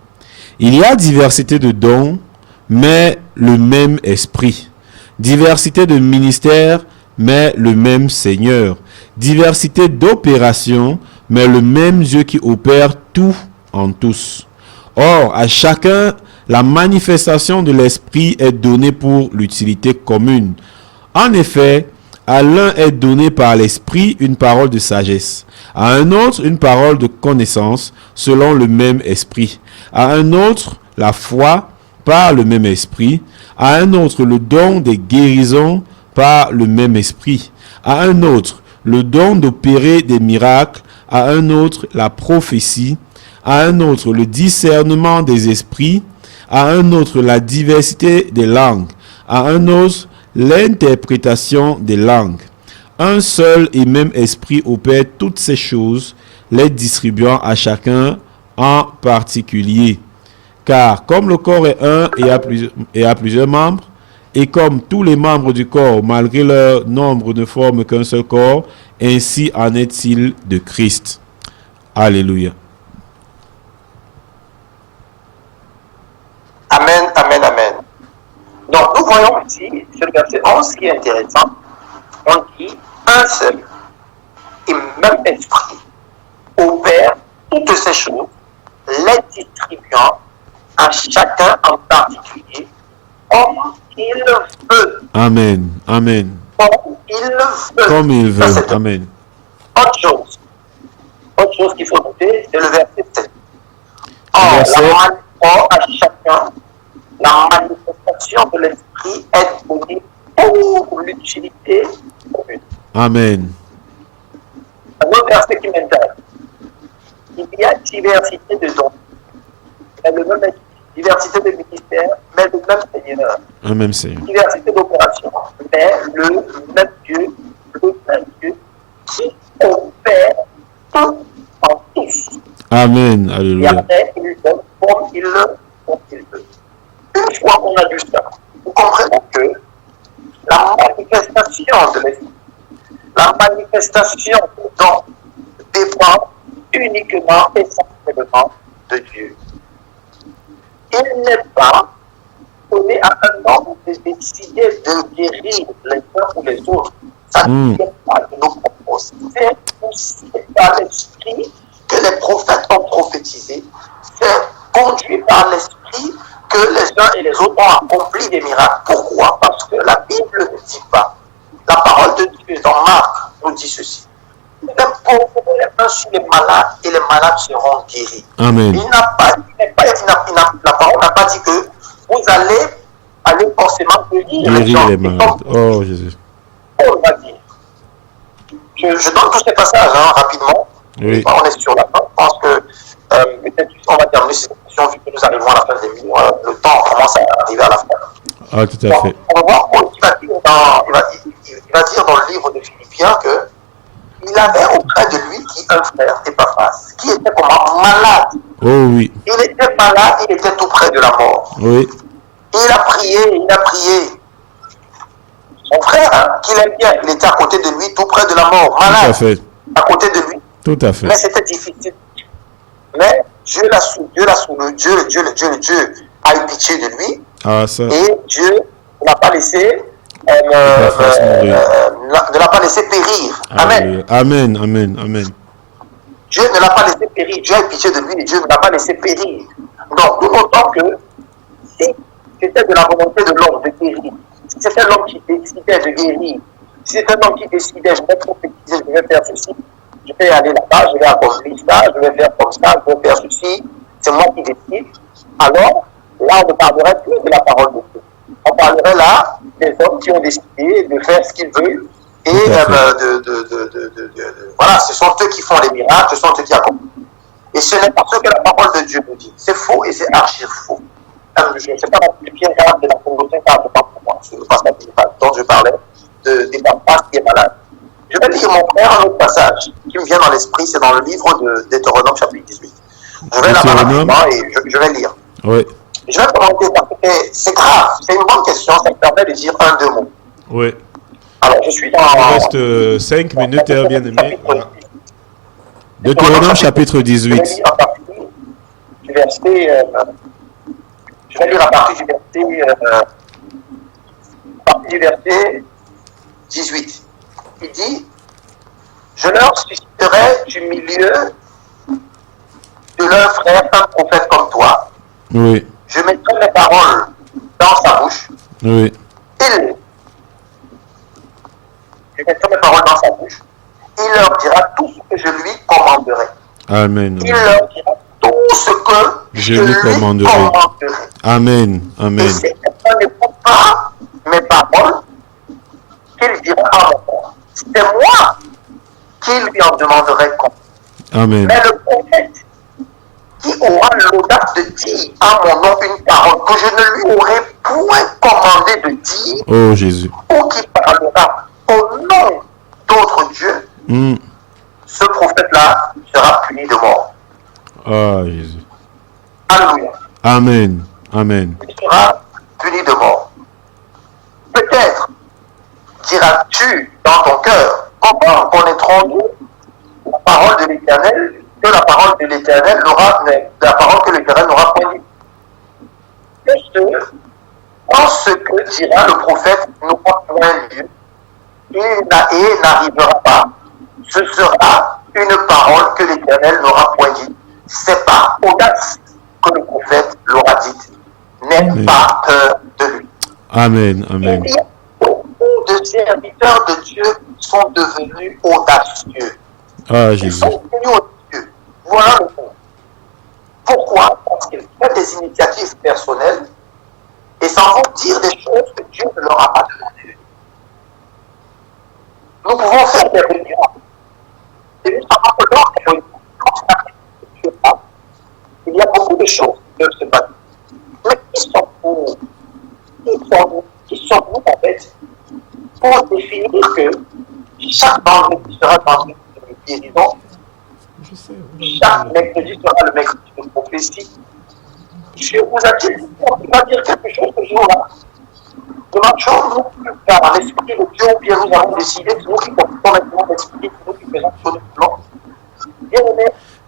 Il y a diversité de dons, mais le même esprit. Diversité de ministères, mais le même Seigneur. Diversité d'opérations, mais le même Dieu qui opère tout en tous. Or, à chacun, la manifestation de l'esprit est donnée pour l'utilité commune. En effet, à l'un est donné par l'esprit une parole de sagesse, à un autre une parole de connaissance selon le même esprit, à un autre la foi par le même esprit, à un autre le don des guérisons par le même esprit, à un autre le don d'opérer des miracles, à un autre la prophétie, à un autre le discernement des esprits, à un autre la diversité des langues, à un autre l'interprétation des langues. Un seul et même esprit opère toutes ces choses, les distribuant à chacun en particulier. Car comme le corps est un et a plusieurs membres, et comme tous les membres du corps, malgré leur nombre, ne forment qu'un seul corps, ainsi en est-il de Christ. Alléluia. Amen, amen, amen. Donc, nous voyons ici, sur le verset 11, qui est intéressant. On dit un seul et même esprit opère toutes ces choses, les distribuant à chacun en particulier, comme il veut. Amen, amen. Comme il veut. Comme il veut, Ça, amen. Autre chose qu'il faut noter, c'est le verset 7. Or, à chacun, la manifestation de l'esprit est donnée pour l'utilité commune. Amen. Un autre verset qui m'intéresse. Il y a diversité de dons, mais le même esprit. Diversité de ministères, mais le même Seigneur. Un même Seigneur. Diversité d'opérations, mais le même Dieu qui opère tout en tous. Amen. Alléluia. Et après, il donne comme il veut. Une fois qu'on a vu ça, vous comprenez que la manifestation de l'esprit, la manifestation du don dépend uniquement et essentiellement de Dieu. Il n'est pas donné à un homme de décider de guérir les uns ou les autres. Ça ne vient pas de nos propos. C'est poussé par l'esprit que les prophètes ont prophétisé. C'est conduit par l'esprit que les uns et les autres ont accompli des miracles. Pourquoi? Parce que la Bible ne dit pas. La parole de Dieu dans Marc nous dit ceci. Les pauvres, les mains sur les malades et les malades seront guéris. Amen. La parole n'a pas dit que vous allez forcément guérir les malades. Oh Jésus. On va dire. Je donne tous ces passages rapidement. Oui. On est sur la fin. Je pense que peut-être on va terminer cette session vu que nous arrivons à la fin des minutes. Le temps commence à arriver à la fin. Ah, tout à fait. On va voir qu'il va dire dans le livre de Philippiens que il avait auprès de lui un frère, Épaphras, qui était comment? Malade. Oh oui. Il était malade, il était tout près de la mort. Oui. Il a prié. Son frère, qu'il aime bien, il était à côté de lui, tout près de la mort, malade. Tout à fait. À côté de lui. Tout à fait. Mais c'était difficile. Mais Dieu a eu pitié de lui Ah, ça. Et Dieu ne l'a pas laissé, ne l'a pas laissé périr. Amen. Amen, amen, amen. Dieu ne l'a pas laissé périr. Dieu a pitié de lui et Dieu ne l'a pas laissé périr. Donc, nous notons que si c'était de la volonté de l'homme de guérir, si c'était l'homme qui décidait de guérir, si c'était l'homme qui décidait, je vais prophétiser, je vais faire ceci, je vais aller là-bas, je vais accomplir ça, je vais faire comme ça, je vais faire ceci, c'est moi qui décide, alors là, on ne parlerait plus de la parole de Dieu. On parlerait là des hommes qui ont décidé de faire ce qu'ils veulent et voilà, ce sont eux qui font les miracles, ce sont eux qui accomplissent. Et ce n'est pas ce que la parole de Dieu nous dit. C'est faux et c'est archi faux. Je ne sais pas si Pierre Garde de la Congolais parle pas pour moi. C'est le passage dont je parlais, des papas qui est malade. Je vais lire mon frère un autre passage qui me vient dans l'esprit, c'est dans le livre de Deutéronome chapitre 18. Je vais là-bas rapidement et je vais lire. Oui. Je vais commenter parce que c'est grave, c'est une bonne question, ça me permet de dire un, deux mots. Oui. Alors, je suis dans... Il reste 5 minutes, bien aimé. Voilà. Deutéronome chapitre 18. Je vais lire à partir du verset 18. Il dit, je leur susciterai du milieu de leurs frères un prophète comme toi. Oui. Je mettrai mes paroles dans sa bouche. Oui. Je mettrai mes paroles dans sa bouche. Il leur dira tout ce que je lui commanderai. Amen. Il leur dira tout ce que je lui commanderai. Amen. Amen. Et si quelqu'un n'écoute pas mes paroles, qu'il dira à mon corps. C'est moi qui lui en demanderai compte. Amen. Mais le prophète qui aura l'audace de dire à mon nom une parole que je ne lui aurai point commandé de dire, oh Jésus, ou qui parlera au nom d'autres dieux, ce prophète-là sera puni de mort. Ah Jésus. Alléluia. Amen. Amen. Il sera puni de mort. Peut-être diras-tu dans ton cœur, comment connaîtrons-nous la parole de l'Éternel, que la parole de l'Éternel n'aura, la parole que l'Éternel n'aura point dit. Quand ce que dira le prophète n'aura point lieu, et n'arrivera pas, ce sera une parole que l'Éternel n'aura point dit. C'est par audace que le prophète l'aura dite. N'aie pas peur de lui. Amen. Amen. Il y a beaucoup de serviteurs de Dieu qui sont devenus audacieux. Ah Ils Jésus. sont devenus audacieux. Voilà le point. Pourquoi? Parce qu'ils prennent des initiatives personnelles et s'en vont dire des choses que Dieu ne leur a pas demandé. Nous pouvons faire des réunions. Et nous savons que lors des réunions, il y a beaucoup de choses qui peuvent se passer. Mais qui sont-nous en fait pour définir que chaque vendredi sera vendredi de guérison, chaque mercredi sera le mercredi de prophétie. Dieu vous a dit, il va dire quelque chose ce jour-là. Nous marchons, nous, par l'esprit de Dieu, ou bien nous avons décidé, c'est nous qui portons maintenant l'esprit, c'est nous qui faisons sur le plan.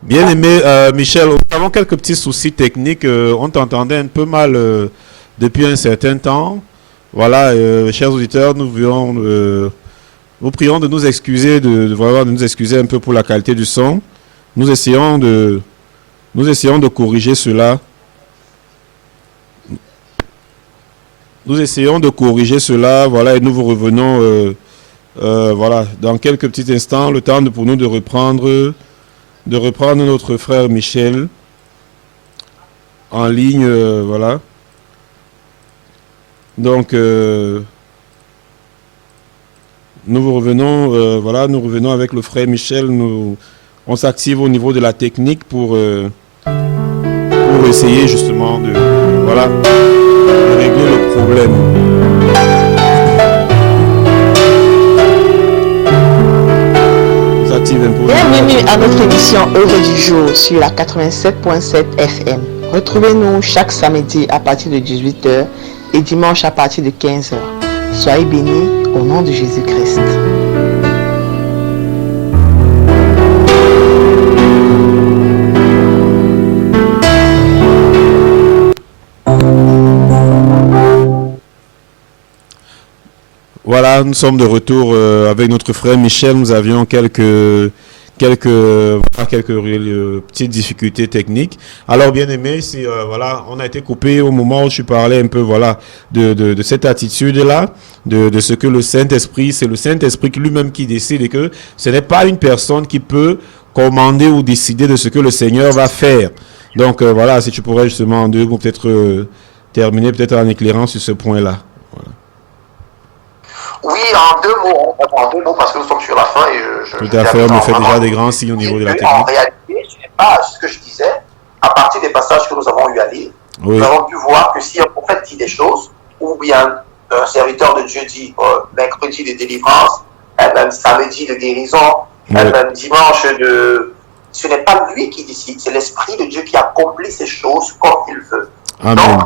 Bien aimé, Michel, nous avons quelques petits soucis techniques. On t'entendait un peu mal depuis un certain temps. Voilà, chers auditeurs, nous prions de nous excuser, de nous excuser un peu pour la qualité du son. Nous essayons de corriger cela. Nous essayons de corriger cela, voilà, et nous vous revenons, voilà, dans quelques petits instants, le temps pour nous de reprendre notre frère Michel en ligne, voilà. Donc, nous vous revenons, voilà, nous revenons avec le frère Michel. On s'active au niveau de la technique pour essayer justement de régler le problème. Bienvenue à notre émission Œuvre du jour sur la 87.7 FM. Retrouvez-nous chaque samedi à partir de 18h et dimanche à partir de 15h. Soyez bénis au nom de Jésus-Christ. Voilà, nous sommes de retour avec notre frère Michel. Nous avions quelques petites difficultés techniques. Alors, bien aimé, voilà, on a été coupé au moment où je parlais un peu, voilà, de cette attitude-là, de ce que le Saint-Esprit, c'est le Saint-Esprit lui-même qui décide et que ce n'est pas une personne qui peut commander ou décider de ce que le Seigneur va faire. Donc, voilà, si tu pourrais justement en deux mots peut-être terminer peut-être en éclairant sur ce point-là. Voilà. Oui, en deux mots, parce que nous sommes sur la fin et tout à fait, on me fait déjà des grands signes au niveau de la technique. En réalité, ce n'est pas ce que je disais, à partir des passages que nous avons eu à lire, nous avons pu voir que si un prophète dit des choses, ou bien un serviteur de Dieu dit mercredi de délivrance, même samedi de guérison, même dimanche de... Ce n'est pas lui qui décide, c'est l'Esprit de Dieu qui accomplit ces choses comme il veut. Amen. Donc,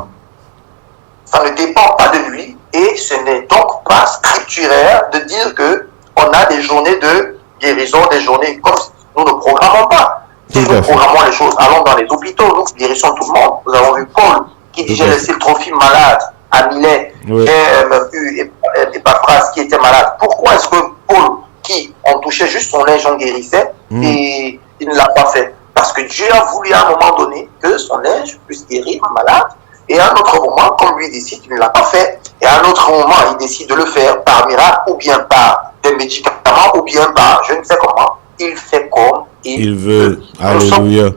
ça ne dépend pas de lui et ce n'est donc pas scripturaire de dire que on a des journées de guérison, des journées comme nous ne programmons pas. Si nous programmons les choses, allons dans les hôpitaux, nous guérissons tout le monde. Nous avons vu Paul qui disait laisser le trophime malade à Milet. J'ai même eu Epaphras qui était malade. Pourquoi est-ce que Paul, qui on touchait juste son linge, on guérissait et il ne l'a pas fait? Parce que Dieu a voulu à un moment donné que son linge puisse guérir un malade. Et à un autre moment, comme lui décide, il ne l'a pas fait. Et à un autre moment, il décide de le faire par miracle, ou bien par des médicaments, ou bien par je ne sais comment. Il fait comme il veut. Alléluia.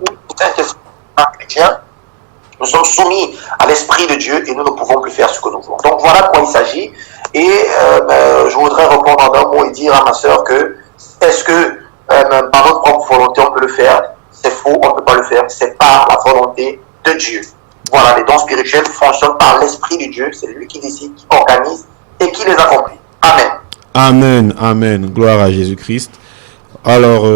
Nous sommes soumis à l'Esprit de Dieu et nous ne pouvons plus faire ce que nous voulons. Donc voilà de quoi il s'agit. Et je voudrais répondre en un mot et dire à ma sœur que est-ce que par notre propre volonté on peut le faire? C'est faux, on ne peut pas le faire. C'est par la volonté de Dieu. Voilà, les dons spirituels fonctionnent par l'Esprit de Dieu. C'est lui qui décide, qui organise et qui les accomplit. Amen. Amen, amen. Gloire à Jésus-Christ. Alors,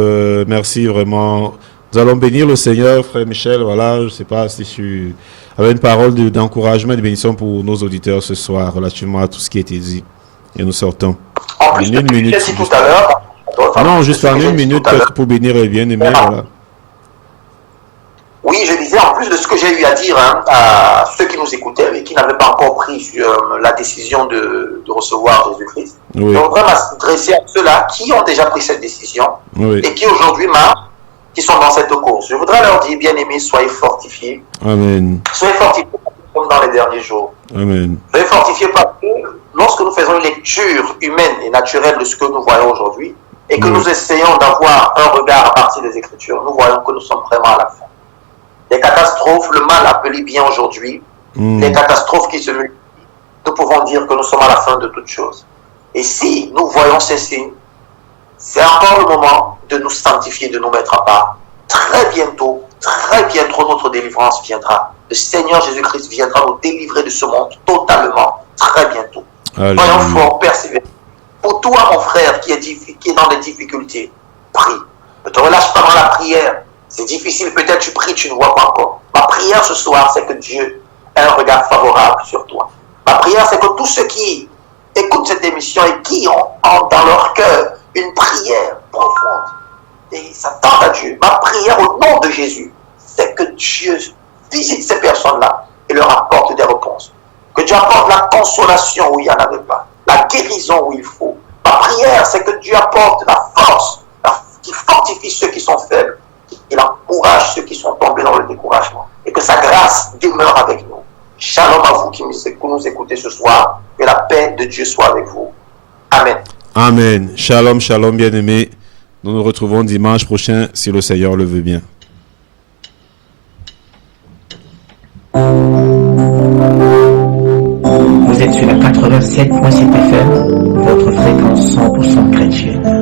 merci vraiment. Nous allons bénir le Seigneur, frère Michel. Voilà, je ne sais pas si tu avais une parole d'encouragement et de bénédiction pour nos auditeurs ce soir relativement à tout ce qui a été dit. Et nous sortons. En plus, une minute. J'ai dit tout à l'heure. Non, juste en une minute peut-être pour bénir les bien-aimés. Voilà. Oui, je disais, en plus de ce que j'ai eu à dire à ceux qui nous écoutaient et qui n'avaient pas encore pris la décision de recevoir Jésus-Christ, je voudrais m'adresser à ceux-là qui ont déjà pris cette décision et qui aujourd'hui marchent, qui sont dans cette course. Je voudrais leur dire, bien-aimés, soyez fortifiés. Amen. Soyez fortifiés comme dans les derniers jours. Amen. Soyez fortifiés parce que lorsque nous faisons une lecture humaine et naturelle de ce que nous voyons aujourd'hui et que nous essayons d'avoir un regard à partir des Écritures, nous voyons que nous sommes vraiment à la fin. Les catastrophes, le mal appelé bien aujourd'hui, les catastrophes qui se multiplient, nous pouvons dire que nous sommes à la fin de toutes choses. Et si nous voyons ces signes, c'est encore le moment de nous sanctifier, de nous mettre à part. Très bientôt, notre délivrance viendra. Le Seigneur Jésus-Christ viendra nous délivrer de ce monde totalement, très bientôt. Soyons forts, persévérants. Pour toi, mon frère, qui est dans des difficultés, prie. Ne te relâche pas dans la prière. C'est difficile, peut-être tu pries, tu ne vois pas encore. Ma prière ce soir, c'est que Dieu ait un regard favorable sur toi. Ma prière, c'est que tous ceux qui écoutent cette émission et qui ont dans leur cœur une prière profonde et s'attendent à Dieu, ma prière au nom de Jésus, c'est que Dieu visite ces personnes-là et leur apporte des réponses. Que Dieu apporte la consolation où il n'y en avait pas, la guérison où il faut. Ma prière, c'est que Dieu apporte la force qui fortifie ceux qui sont faibles. Il encourage ceux qui sont tombés dans le découragement. Et que sa grâce demeure avec nous. Shalom à vous qui nous écoutez ce soir. Que la paix de Dieu soit avec vous. Amen. Amen. Shalom, shalom, bien-aimés. Nous nous retrouvons dimanche prochain, si le Seigneur le veut bien. Vous êtes sur la 87.7 FM, votre fréquence 100% chrétienne.